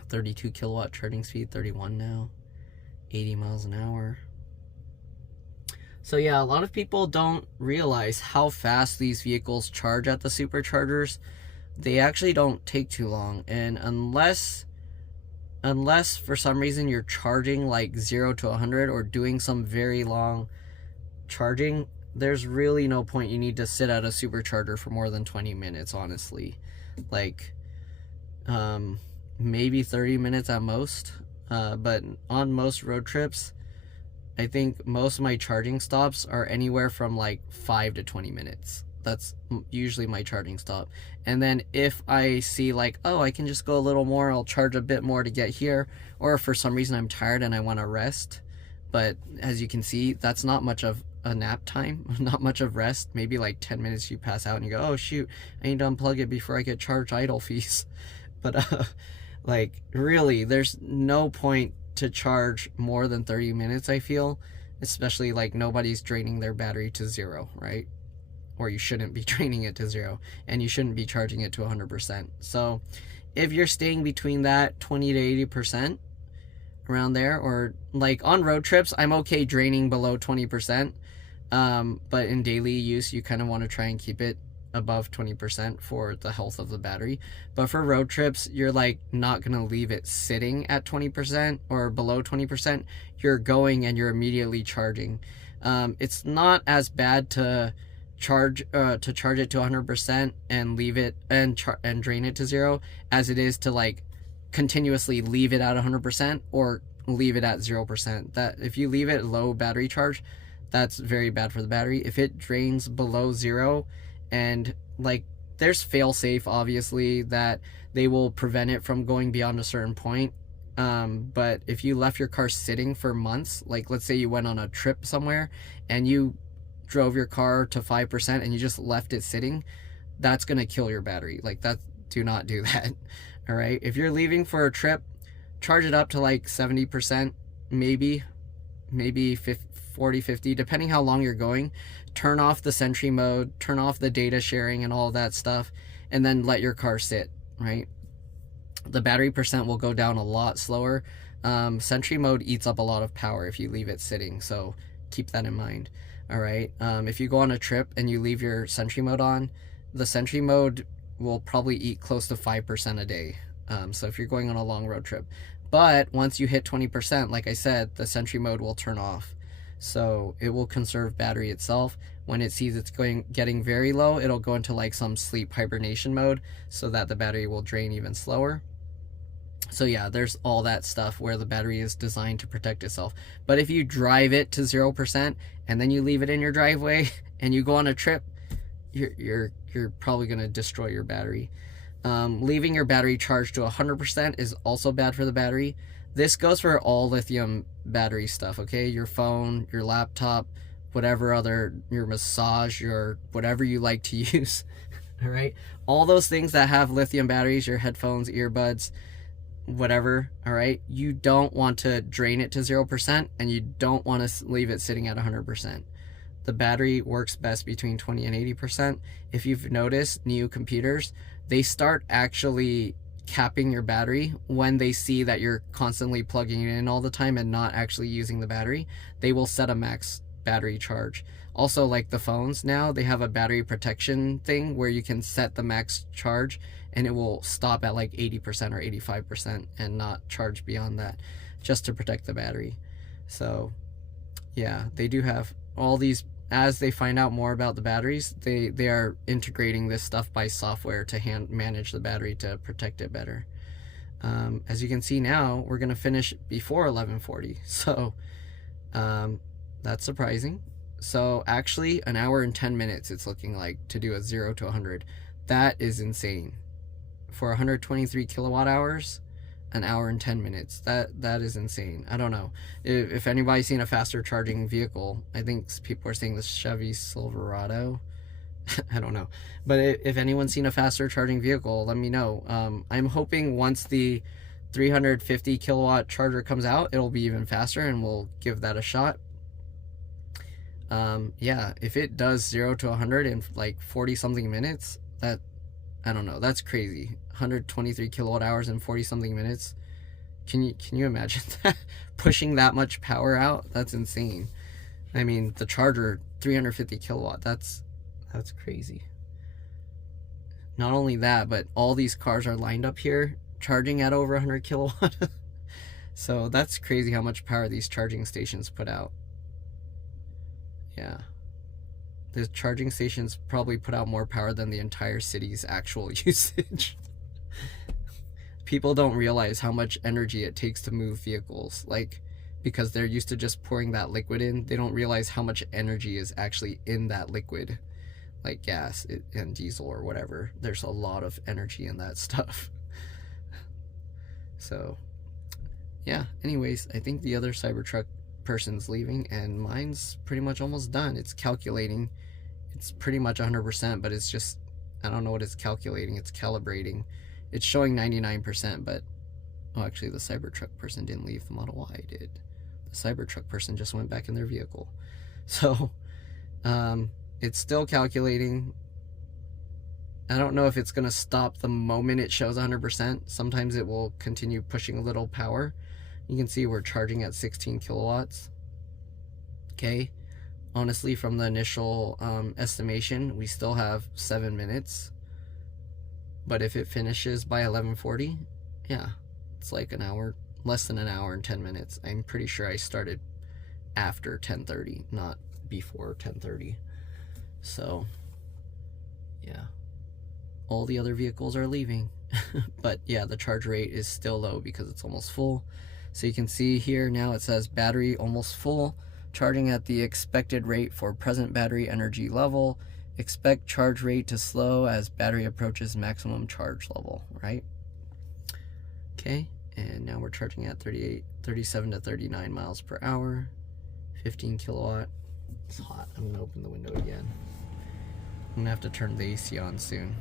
32 kilowatt charging speed, 31 now. 80 miles an hour. So yeah, a lot of people don't realize how fast these vehicles charge at the superchargers. They actually don't take too long, and unless for some reason you're charging like 0 to 100 or doing some very long charging, there's really no point. You need to sit at a supercharger for more than 20 minutes, honestly. Like maybe 30 minutes at most. But on most road trips, I think most of my charging stops are anywhere from like 5 to 20 minutes. That's usually my charging stop. And then if I see like, oh, I can just go a little more, I'll charge a bit more to get here. Or if for some reason I'm tired and I want to rest. But as you can see, that's not much of a nap time, not much of rest. Maybe like 10 minutes you pass out and you go, oh shoot, I need to unplug it before I get charged idle fees. But like really, there's no point to charge more than 30 minutes, I feel. Especially like nobody's draining their battery to 0, right? Or you shouldn't be draining it to 0, and you shouldn't be charging it to 100%. So if you're staying between that 20 to 80% around there, or like on road trips, I'm okay draining below 20%. But in daily use, you kind of want to try and keep it above 20% for the health of the battery. But for road trips, you're like not going to leave it sitting at 20% or below 20%. You're going and you're immediately charging. It's not as bad to charge it to 100% and leave it and drain it to 0 as it is to like continuously leave it at 100% or leave it at 0%. That if you leave it low battery charge, that's very bad for the battery. If it drains below 0, and like there's fail safe, obviously, that they will prevent it from going beyond a certain point. But if you left your car sitting for months, like let's say you went on a trip somewhere and you drove your car to 5% and you just left it sitting, that's gonna kill your battery. Like that, do not do that. All right, if you're leaving for a trip, charge it up to like 70%, maybe 40, 50, depending how long you're going. Turn off the Sentry mode, turn off the data sharing and all that stuff, and then let your car sit, right? The battery percent will go down a lot slower. Sentry mode eats up a lot of power if you leave it sitting, so keep that in mind. All right, if you go on a trip and you leave your Sentry mode on, the Sentry mode will probably eat close to 5% a day. So if you're going on a long road trip, but once you hit 20%, like I said, the Sentry mode will turn off. So it will conserve battery itself. When it sees it's getting very low, it'll go into like some sleep hibernation mode so that the battery will drain even slower. So yeah, there's all that stuff where the battery is designed to protect itself. But if you drive it to 0% and then you leave it in your driveway and you go on a trip, you're probably going to destroy your battery. Leaving your battery charged to 100% is also bad for the battery. This goes for all lithium battery stuff, okay? Your phone, your laptop, whatever other, your massage, your whatever you like to use, all right? All those things that have lithium batteries, your headphones, earbuds, whatever, all right? You don't want to drain it to 0% and you don't want to leave it sitting at 100%. The battery works best between 20 and 80%. If you've noticed, new computers, they start actually capping your battery when they see that you're constantly plugging it in all the time and not actually using the battery. They will set a max battery charge. Also, like the phones now, they have a battery protection thing where you can set the max charge and it will stop at like 80% or 85% and not charge beyond that, just to protect the battery. So yeah, they do have all these. As they find out more about the batteries, they are integrating this stuff by software to manage the battery to protect it better. As you can see now, we're going to finish before 11:40. So that's surprising. So actually, an hour and 10 minutes it's looking like to do a 0 to 100. That is insane. For 123 kilowatt hours, an hour and 10 minutes. That is insane. I don't know if anybody's seen a faster charging vehicle. I think people are saying the Chevy Silverado. I don't know, but if anyone's seen a faster charging vehicle, let me know. I'm hoping once the 350 kilowatt charger comes out, it'll be even faster and we'll give that a shot. Yeah, if it does 0 to 100 in like 40 something minutes, that I don't know, that's crazy. 123 kilowatt hours in 40 something minutes. Can you imagine that? Pushing that much power out? That's insane. I mean, the charger, 350 kilowatt, that's crazy. Not only that, but all these cars are lined up here charging at over 100 kilowatt. So that's crazy how much power these charging stations put out. Yeah. The charging stations probably put out more power than the entire city's actual usage. People don't realize how much energy it takes to move vehicles. Like, because they're used to just pouring that liquid in, they don't realize how much energy is actually in that liquid. Like gas and diesel or whatever. There's a lot of energy in that stuff. So, yeah. Anyways, I think the other Cybertruck person's leaving, and mine's pretty much almost done. It's calculating. It's pretty much 100%, but it's just, I don't know what it's calculating. It's calibrating. It's showing 99%, but, oh, actually the Cybertruck person didn't leave. The Model Y did. The Cybertruck person just went back in their vehicle. So, it's still calculating. I don't know if it's going to stop the moment it shows 100%. Sometimes it will continue pushing a little power. You can see we're charging at 16 kilowatts. Okay. Honestly, from the initial estimation, we still have 7 minutes. But if it finishes by 11:40, yeah, it's like an hour, less than an hour and 10 minutes. I'm pretty sure I started after 10:30, not before 10:30. So, yeah, all the other vehicles are leaving. But yeah, the charge rate is still low because it's almost full. So you can see here now it says battery almost full, charging at the expected rate for present battery energy level. Expect charge rate to slow as battery approaches maximum charge level, right? Okay, and now we're charging at 37 to 39 miles per hour, 15 kilowatt. It's hot. I'm gonna open the window again. I'm gonna have to turn the AC on soon.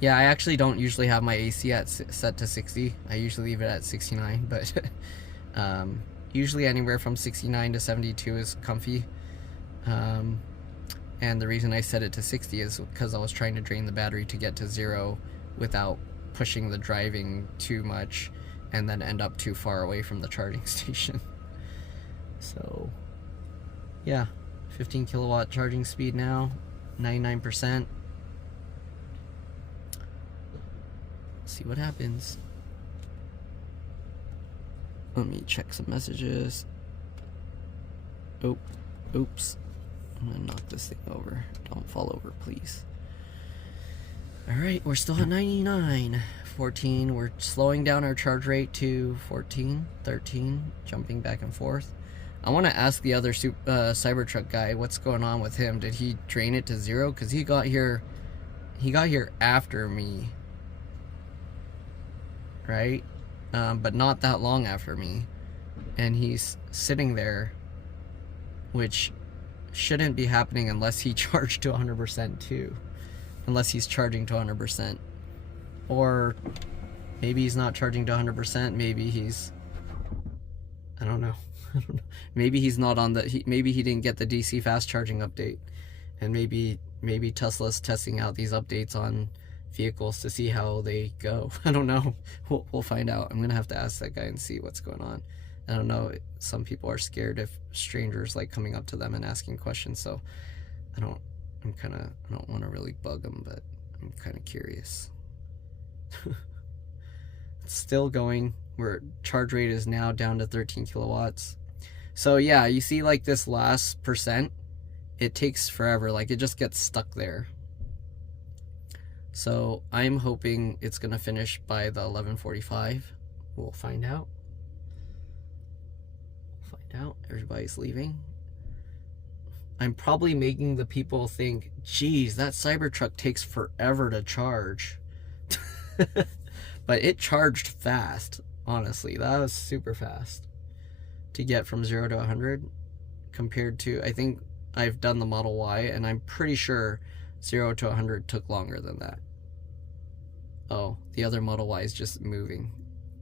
Yeah, I actually don't usually have my AC set to 60. I usually leave it at 69, but usually anywhere from 69 to 72 is comfy. And the reason I set it to 60 is because I was trying to drain the battery to get to 0 without pushing the driving too much and then end up too far away from the charging station. So, yeah, 15 kilowatt charging speed now, 99%. See what happens. Let me check some messages. Oops. I'm gonna knock this thing over. Don't fall over, please. Alright, we're still at 99. 14, we're slowing down our charge rate to 14, 13, jumping back and forth. I want to ask the other Cybertruck guy what's going on with him. Did he drain it to 0? Because he got here after me. Right? But not that long after me. And he's sitting there, which shouldn't be happening unless he charged to 100% too. Unless he's charging to 100%. Or maybe he's not charging to 100%. Maybe he's, I don't know. Maybe he's not on the, maybe he didn't get the DC fast charging update. And maybe Tesla's testing out these updates on vehicles to see how they go. I don't know. We'll find out. I'm gonna have to ask that guy and see what's going on. I don't know. Some people are scared of strangers like coming up to them and asking questions. So I don't want to really bug them, but I'm kind of curious. It's still going. Where charge rate is now down to 13 kilowatts. So yeah, you see like this last percent, it takes forever. Like it just gets stuck there. So I'm hoping it's gonna finish by the 11:45. We'll find out. Everybody's leaving. I'm probably making the people think, geez, that Cybertruck takes forever to charge. But it charged fast. Honestly, that was super fast to get from 0 to 100 compared to, I think I've done the Model Y and I'm pretty sure 0 to 100 took longer than that. Oh, the other Model Y is just moving.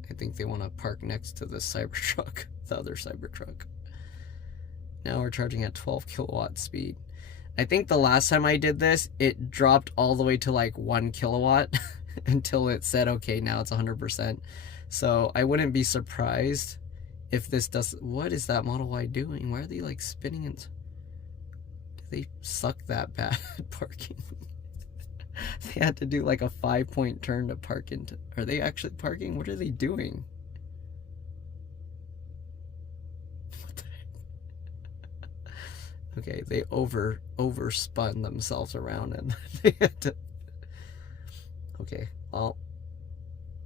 I think they want to park next to the Cybertruck, the other Cybertruck. Now we're charging at 12 kilowatt speed. I think the last time I did this, it dropped all the way to like 1 kilowatt until it said, okay, now it's 100%. So I wouldn't be surprised if this does. What is that Model Y doing? Why are they like spinning and do they suck that bad at parking? They had to do like a 5-point turn to park into. Are they actually parking? What are they doing? What the heck? Okay, they overspun themselves around and they had to. Okay, well,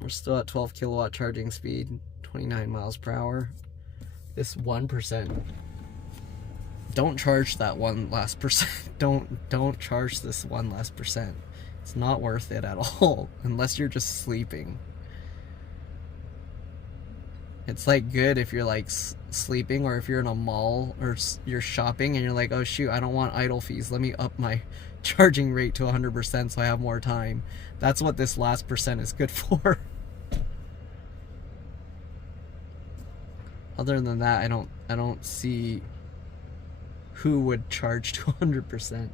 we're still at 12 kilowatt charging speed, 29 miles per hour. This 1%. Don't charge that one last percent. Don't charge this one last percent. It's not worth it at all unless you're just sleeping. It's like good if you're like sleeping, or if you're in a mall or you're shopping and you're like, oh shoot, I don't want idle fees, let me up my charging rate to 100% so I have more time. That's what this last percent is good for. Other than that, I don't see who would charge to 100%.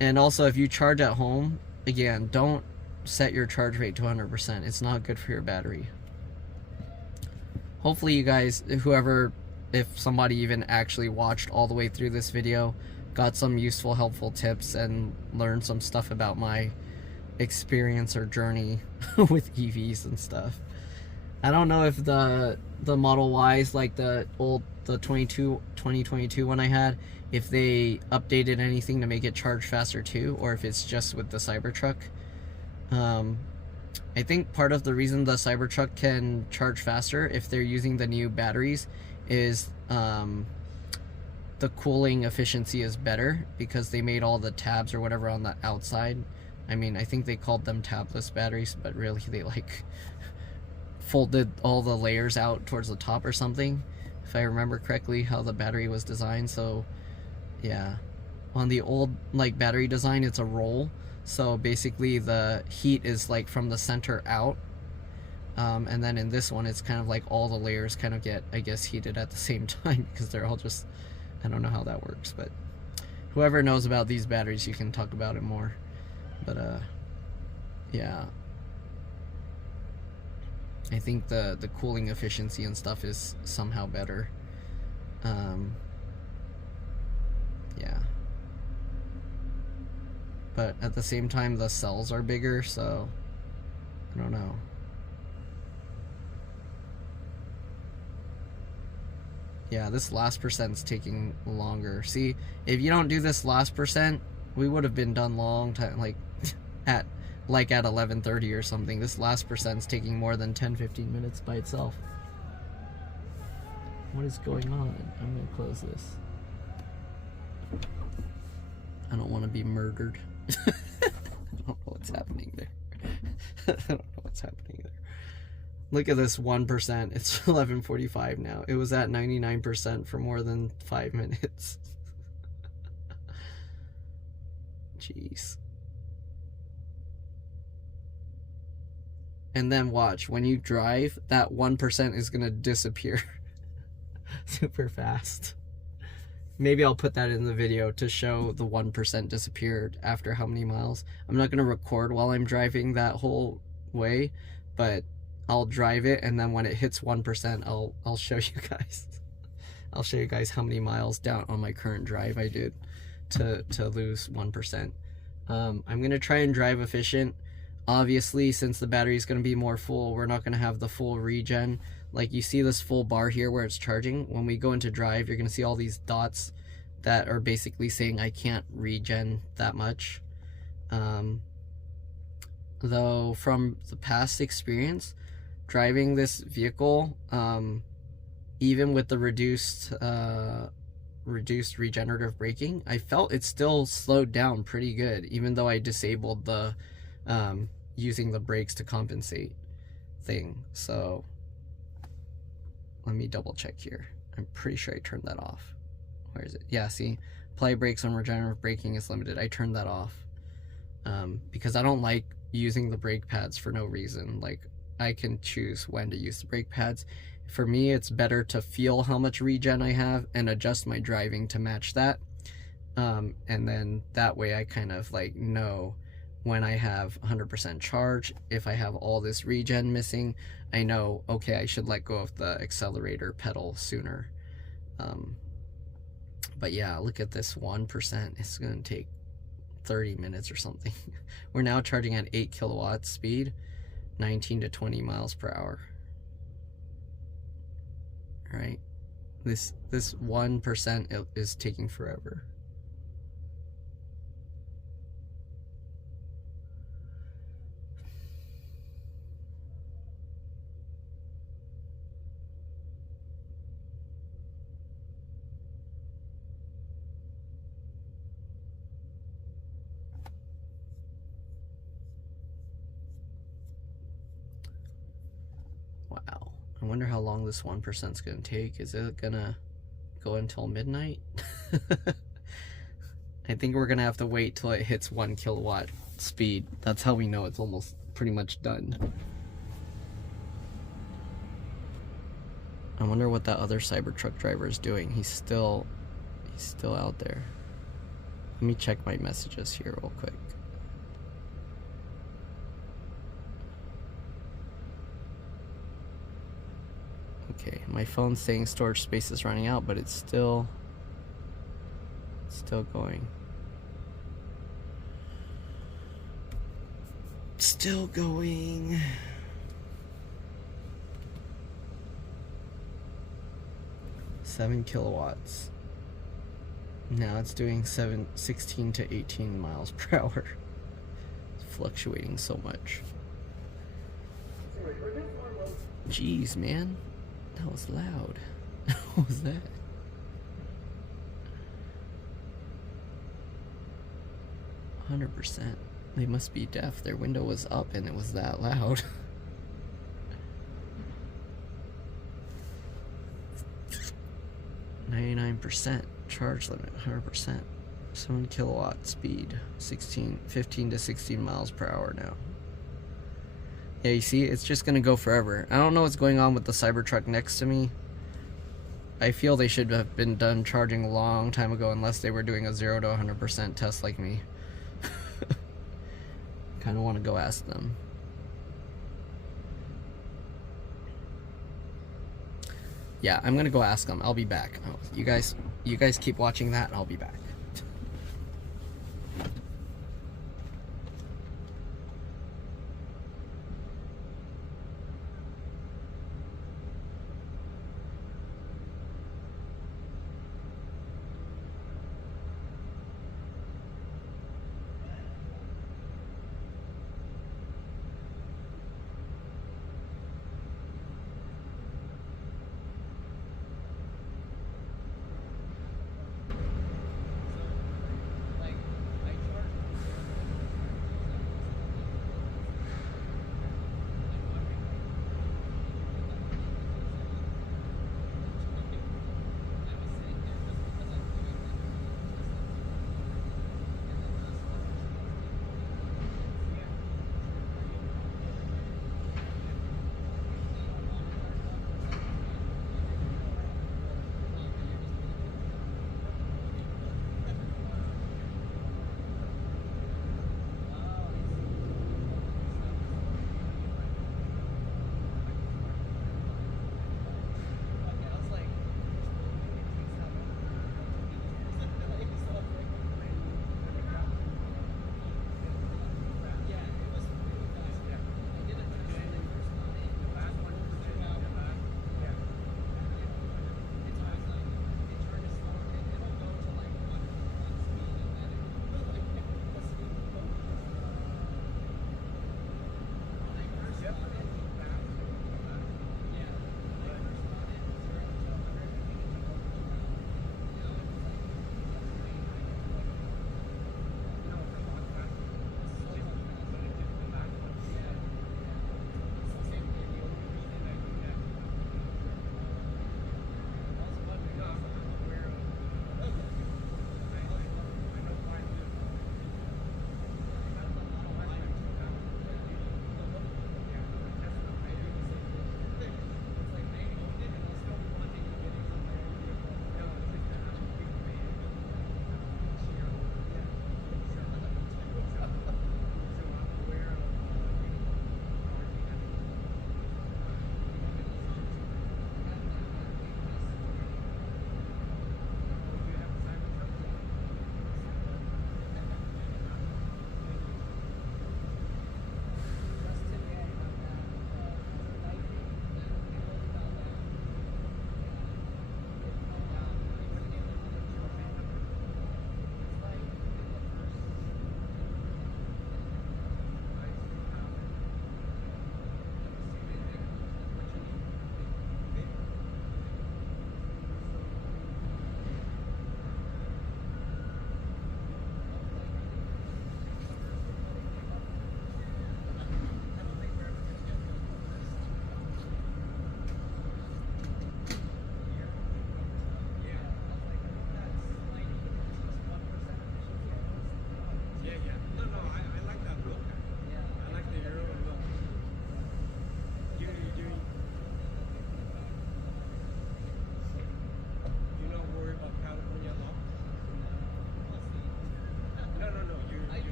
And also, if you charge at home, again, don't set your charge rate to 100%. It's not good for your battery. Hopefully you guys, whoever, if somebody even actually watched all the way through this video, got some useful, helpful tips and learned some stuff about my experience or journey with EVs and stuff. I don't know if the Model Ys, like the 2022 one I had, if they updated anything to make it charge faster too, or if it's just with the Cybertruck. I think part of the reason the Cybertruck can charge faster, if they're using the new batteries, is the cooling efficiency is better because they made all the tabs or whatever on the outside. I mean, I think they called them tabless batteries, but really they like folded all the layers out towards the top or something, if I remember correctly how the battery was designed. So yeah, on the old like battery design, it's a roll, so basically the heat is like from the center out, and then in this one it's kind of like all the layers kind of get, I guess, heated at the same time because they're all just, I don't know how that works, but whoever knows about these batteries, you can talk about it more. But yeah, I think the cooling efficiency and stuff is somehow better. Yeah, but at the same time the cells are bigger, so I don't know. Yeah, this last percent's taking longer. See, if you don't do this last percent, we would have been done long time, like at 11:30 or something. This last percent's taking more than 10-15 minutes by itself. What is going on? I'm gonna close this. I don't want to be murdered. I don't know what's happening there. I don't know what's happening there. Look at this 1%. It's 11:45 now. It was at 99% for more than 5 minutes. Jeez. And then watch, when you drive, that 1% is gonna disappear super fast. Maybe I'll put that in the video to show the 1% disappeared after how many miles. I'm not gonna record while I'm driving that whole way, but I'll drive it, and then when it hits 1%, I'll show you guys. I'll show you guys how many miles down on my current drive I did to lose 1%. I'm gonna try and drive efficient. Obviously, since the battery is going to be more full, we're not going to have the full regen. Like, you see this full bar here where it's charging. When we go into drive, you're going to see all these dots that are basically saying I can't regen that much. Though from the past experience driving this vehicle, even with the reduced regenerative braking, I felt it still slowed down pretty good, even though I disabled the using the brakes to compensate thing. So let me double check here. I'm pretty sure I turned that off. Where is it? Yeah, see, apply brakes when regenerative braking is limited. I turned that off because I don't like using the brake pads for no reason. Like, I can choose when to use the brake pads. For me, it's better to feel how much regen I have and adjust my driving to match that. And then that way I kind of like know when I have 100% charge. If I have all this regen missing, I know, okay, I should let go of the accelerator pedal sooner. But yeah, look at this 1%. It's going to take 30 minutes or something. We're now charging at 8 kilowatt speed, 19 to 20 miles per hour. Right? This 1% is taking forever. Wow. I wonder how long this 1% is going to take. Is it going to go until midnight? I think we're going to have to wait till it hits 1 kilowatt speed. That's how we know it's almost pretty much done. I wonder what that other Cybertruck driver is doing. He's still out there. Let me check my messages here real quick. Okay, my phone's saying storage space is running out, but it's still going. Still going. Seven kilowatts. Now it's doing 16 to 18 miles per hour. It's fluctuating so much. Jeez, man. That was loud. What was that? %. They must be deaf. Their window was up and it was that loud. 99% charge limit, 100%. 7 kilowatt speed, 15 to 16 miles per hour now. Yeah, you see, it's just gonna go forever. I don't know what's going on with the Cybertruck next to me. I feel they should have been done charging a long time ago, unless they were doing a 0 to 100% test like me. Kind of want to go ask them. Yeah, I'm gonna go ask them. I'll be back. Oh, you guys keep watching that, and I'll be back.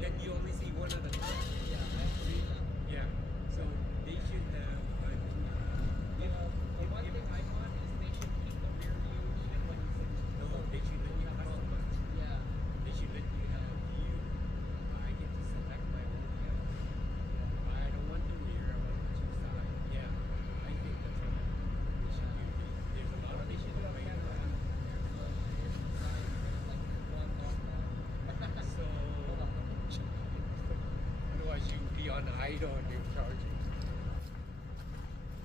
then you only see one of the car. Yeah, I don't see that. Yeah. So they should have. The one thing I want is they should keep the rear view even when you fix it. No, they should let you customize. Yeah. They should let you have a view. I get to select my own view. I don't want the rear. I want the two sides. Yeah. I think that's what they should do. There's a lot of They should do a way camera around. So otherwise you'll be on idle and you're charging.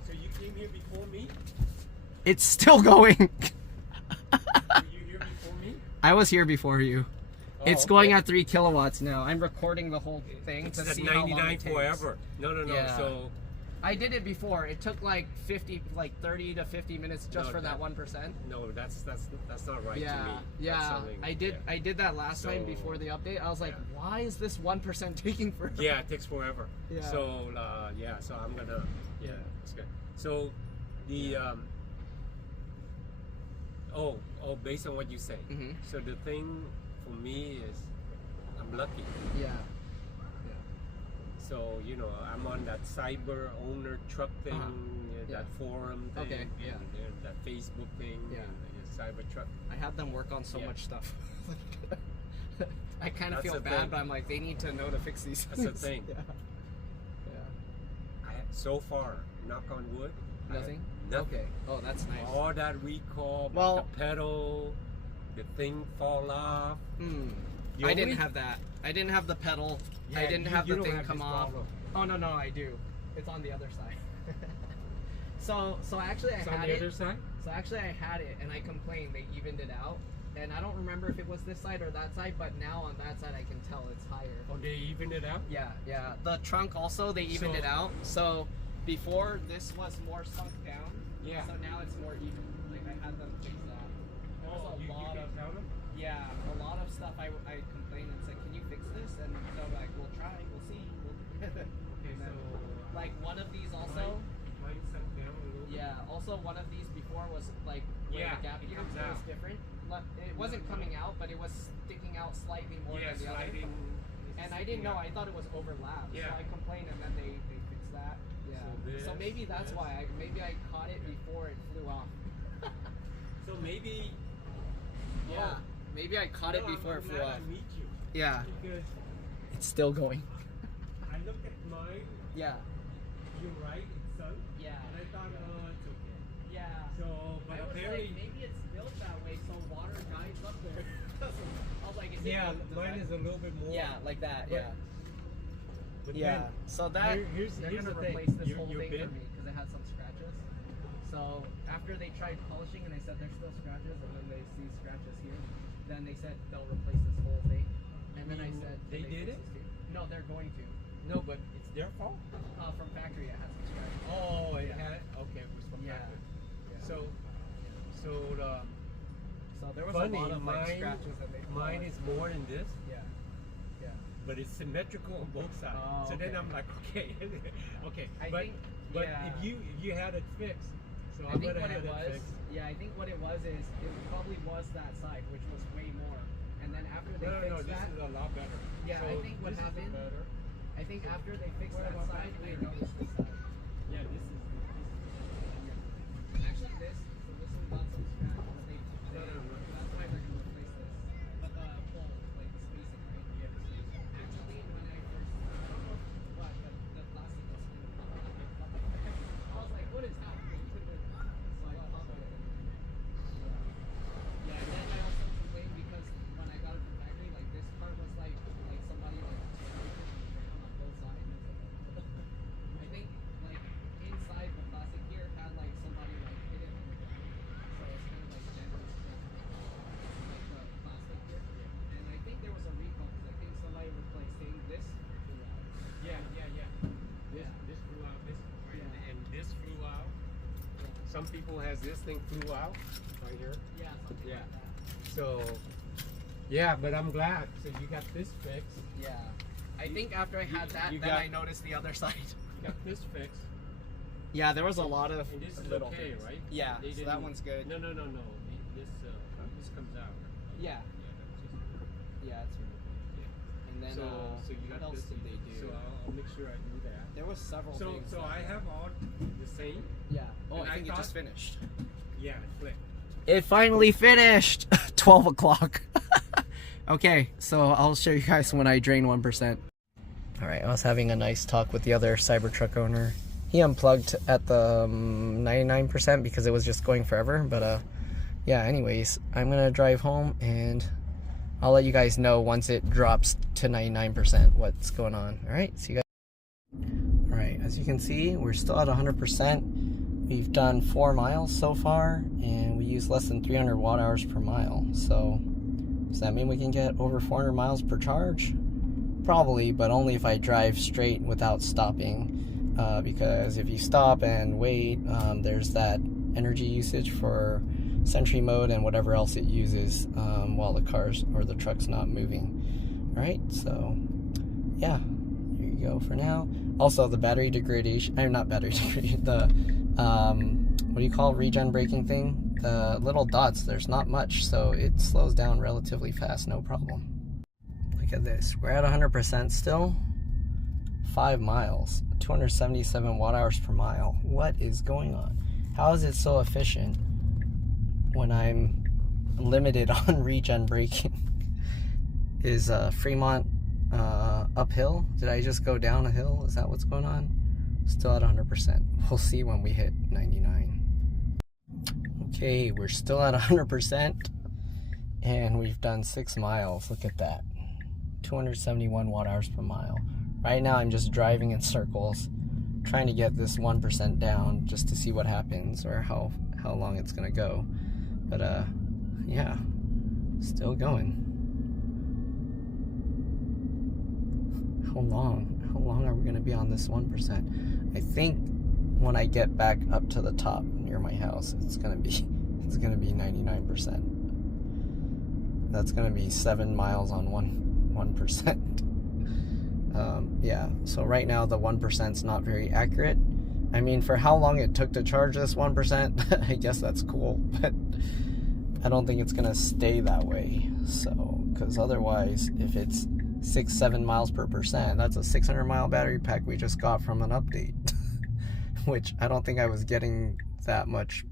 So you came here before me? It's still going. Were you here before me? I was here before you. Oh, It's going at 3 kilowatts now. I'm recording the whole thing It's to at see how long 99 it takes. forever. No. Yeah. So I did it before. It took like 30 to 50 minutes just No, for that that- 1%. no, that's not right Yeah, to me. That's yeah. something- I did that last time So, before the update. I was like, yeah. why is this 1% taking forever? Yeah, it takes forever. Yeah. So yeah, so I'm gonna it's good. So the based on what you say. Mhm. So the thing for me is I'm lucky. Yeah. So I'm on that cyber owner truck thing, Yeah. that forum thing, Okay, yeah. and that Facebook thing, Yeah. and Cybertruck. I had them work on so Yeah. much stuff. I kind of That's feel the bad, thing. but I'm like, they need to know to fix these That's the things. thing. Yeah. So far, knock on wood, I have Nothing? nothing. Okay. Oh, that's nice. All that recall, Well- the pedal, the thing fall off. Hmm. The I only- didn't have that. I didn't have the pedal. I Yeah, didn't you- have you the don't thing have come this off. problem. Oh no, I do. It's on the other side. so actually I It's had on the it. other side? So actually I had it and I complained they evened it out. And I don't remember if it was this side or that side, but now on that side I can tell it's higher. Oh, they even it out? Yeah. The trunk also they evened So- it out. So before this was more sunk down. Yeah. So now it's more even. Like I had them fix that. There's a you lot can of tell them? yeah, a lot of stuff I complained and said, can you fix this? And they're like, we'll try, we'll see. Okay, And then, so like one of these also. mine sunk down a little bit. Yeah. Also, one of these before was like where Yeah, the gap it here comes was out. different. It wasn't coming out, but it was sticking out slightly more Yeah, than the other. sliding. And I didn't know. I thought it was overlapped. Yeah. So I complained, and then they fixed that. Yeah. So So maybe that's this. why. Maybe I caught it before it flew off. So maybe. Yeah. Maybe I caught it No, before I'm it flew glad off. I meet you Yeah. because It's still going. I looked at mine. Yeah. You're right, it's sunk. Yeah. And I thought, oh, it's okay. Yeah. So, but I was apparently. like, maybe it's built that way so water dies up there. I was like, is Yeah, it mine is a little bit more. Yeah, like that. But- Yeah. But Yeah. then, So that here's they're the gonna thing. replace this Your- whole your thing bin- for me because it had some scratches. So after they tried polishing and I said there's still scratches, and then they see scratches here, then they said they'll replace this whole thing. And then I mean said they "Can did fix it? this too?" No, they're going to. No, but it's their fault. From factory, it had some scratches. Oh, it Yeah. had. Okay, it was from Yeah. factory. Yeah. So So there was funny. a lot of like Mine, scratches and they mine polished. is more than this, Yeah. Yeah. but it's symmetrical on both sides. Oh, so then okay. I'm like, okay, okay. I but think- but yeah. if you had it fixed, so I I'm think gonna what have it it was, fixed. yeah, I think what it was is it probably was that side, which was way more. And then after they No, fixed this that, is a lot better. Yeah, so I think what this is happened- better. I think after they fixed What that about side, back I there? noticed this side. Yeah, this is. Actually, this one got some scratch, but that's why they're gonna replace this. But the hole, like the spacing, right? Yeah, the spacing. Actually, when I first, I don't know what, but the plastic was I was like, what is happening to this? So I popped it. Yeah, and then I also complained because when I got it from factory, like this part was like somebody like scraped it on both sides. I think like inside the plastic here had like somebody like hit it on the ground, so it's kind of like damaged like the plastic here. And I think there was a recall because I think somebody was like saying this flew out. Yeah. This flew out. And this flew out. Some people has this thing flew out right here. Yeah, something Yeah. like that. So, yeah, but I'm glad. So you got this fixed. Yeah. I think after I had that, you then got- I noticed the other side. You got this fixed. Yeah, there was a lot of And this is little okay, things. right? Yeah, They so that didn't- one's good. No. This comes out. Yeah. Yeah, that's just. Yeah, it's really good. Yeah. And then so you what have else to, did they do? So I'll make sure I do that. There was several things. So I have all the same. Yeah. Oh, And I think it thought- just finished. Yeah, flip. It finally finished. 12 o'clock. Okay, so I'll show you guys when I drain 1%. All right, I was having a nice talk with the other Cybertruck owner. He unplugged at the 99% because it was just going forever. But yeah, anyways, I'm gonna drive home and I'll let you guys know once it drops to 99% what's going on. All right, see you guys. All right, as you can see, we're still at 100%. We've done 4 miles so far, and we use less than 300 watt hours per mile. So does that mean we can get over 400 miles per charge? Probably, but only if I drive straight without stopping. Because if you stop and wait, there's that energy usage for Sentry mode and whatever else it uses while the cars or the truck's not moving. All right, so yeah, here you go for now. Also, the battery degradation, I'm not battery degradation, the what do you call regen braking thing? The little dots, there's not much, so it slows down relatively fast, no problem. Look at this, we're at 100% still. 5 miles, 277 watt hours per mile. What is going on? How is it so efficient when I'm limited on regen braking? Is Fremont uphill? Did I just go down a hill? Is that what's going on? Still at 100%. We'll see when we hit 99. Okay, we're still at 100% and we've done 6 miles. Look at that. 271 watt hours per mile. Right now I'm just driving in circles, trying to get this 1% down just to see what happens or how long it's gonna go. But yeah, still going. How long are we gonna be on this 1%? I think when I get back up to the top near my house, it's gonna be 99%. That's gonna be 7 miles on 1%. Yeah, so right now the 1% is not very accurate. I mean, for how long it took to charge this 1%, I guess that's cool, but I don't think it's gonna stay that way. So, because otherwise, if it's 6-7 miles per percent, that's a 600 mile battery pack we just got from an update, which I don't think I was getting that much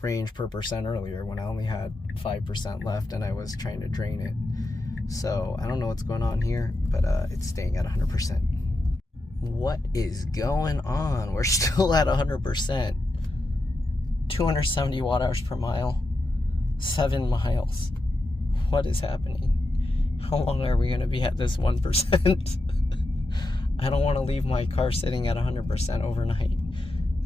range per percent earlier when I only had 5% left and I was trying to drain it. So I don't know what's going on here, but it's staying at 100%. What is going on? We're still at 100%. 270 watt hours per mile. 7 miles. What is happening? How long are we going to be at this 1%? I don't want to leave my car sitting at 100% overnight.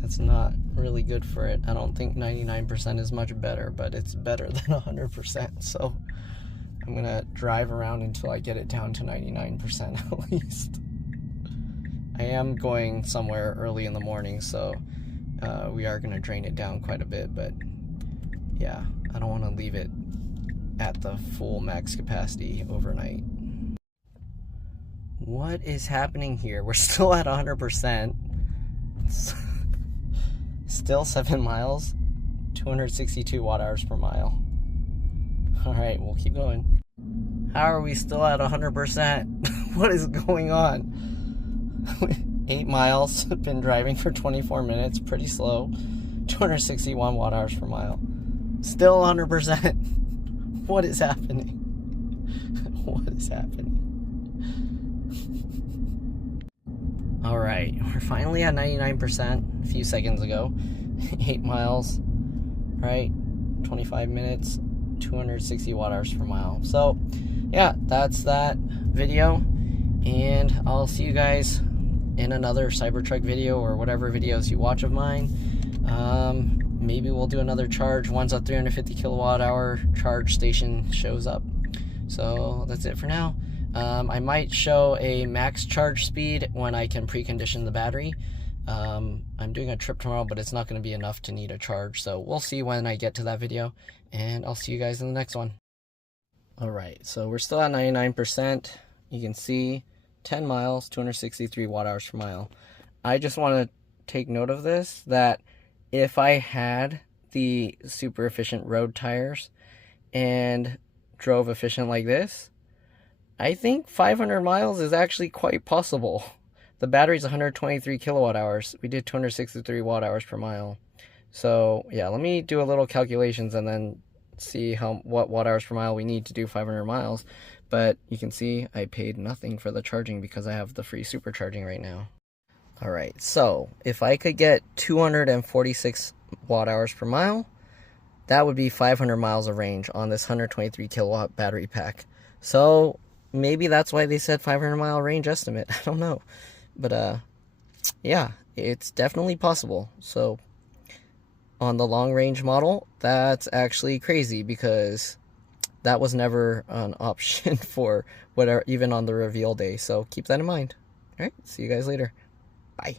That's not really good for it. I don't think 99% is much better, but it's better than 100%. So I'm gonna drive around until I get it down to 99% at least. I am going somewhere early in the morning, so we are gonna drain it down quite a bit, but yeah, I don't want to leave it at the full max capacity overnight. What is happening here? We're still at 100%. Still 7 miles, 262 watt hours per mile. All right, we'll keep going. How are we still at 100%? What is going on? 8 miles, been driving for 24 minutes, pretty slow. 261 watt hours per mile. Still 100%. What is happening? What is happening? All right, we're finally at 99% a few seconds ago. 8 miles, right? 25 minutes. 260 watt hours per mile. So yeah, that's that video, and I'll see you guys in another Cybertruck video or whatever videos you watch of mine. Maybe we'll do another charge once a 350 kilowatt hour charge station shows up. So that's it for now. I might show a max charge speed when I can precondition the battery. I'm doing a trip tomorrow, but it's not going to be enough to need a charge, so we'll see when I get to that video, and I'll see you guys in the next one. Alright, so we're still at 99%. You can see 10 miles, 263 watt hours per mile. I just want to take note of this, that if I had the super efficient road tires and drove efficient like this, I think 500 miles is actually quite possible. The battery's 123 kilowatt hours. We did 263 watt hours per mile. So yeah, let me do a little calculations and then see what watt hours per mile we need to do 500 miles. But you can see I paid nothing for the charging because I have the free supercharging right now. All right, so if I could get 246 watt hours per mile, that would be 500 miles of range on this 123 kilowatt battery pack. So maybe that's why they said 500 mile range estimate. I don't know. But yeah, it's definitely possible. So on the long range model, that's actually crazy because that was never an option for whatever, even on the reveal day. So keep that in mind. All right, see you guys later. Bye.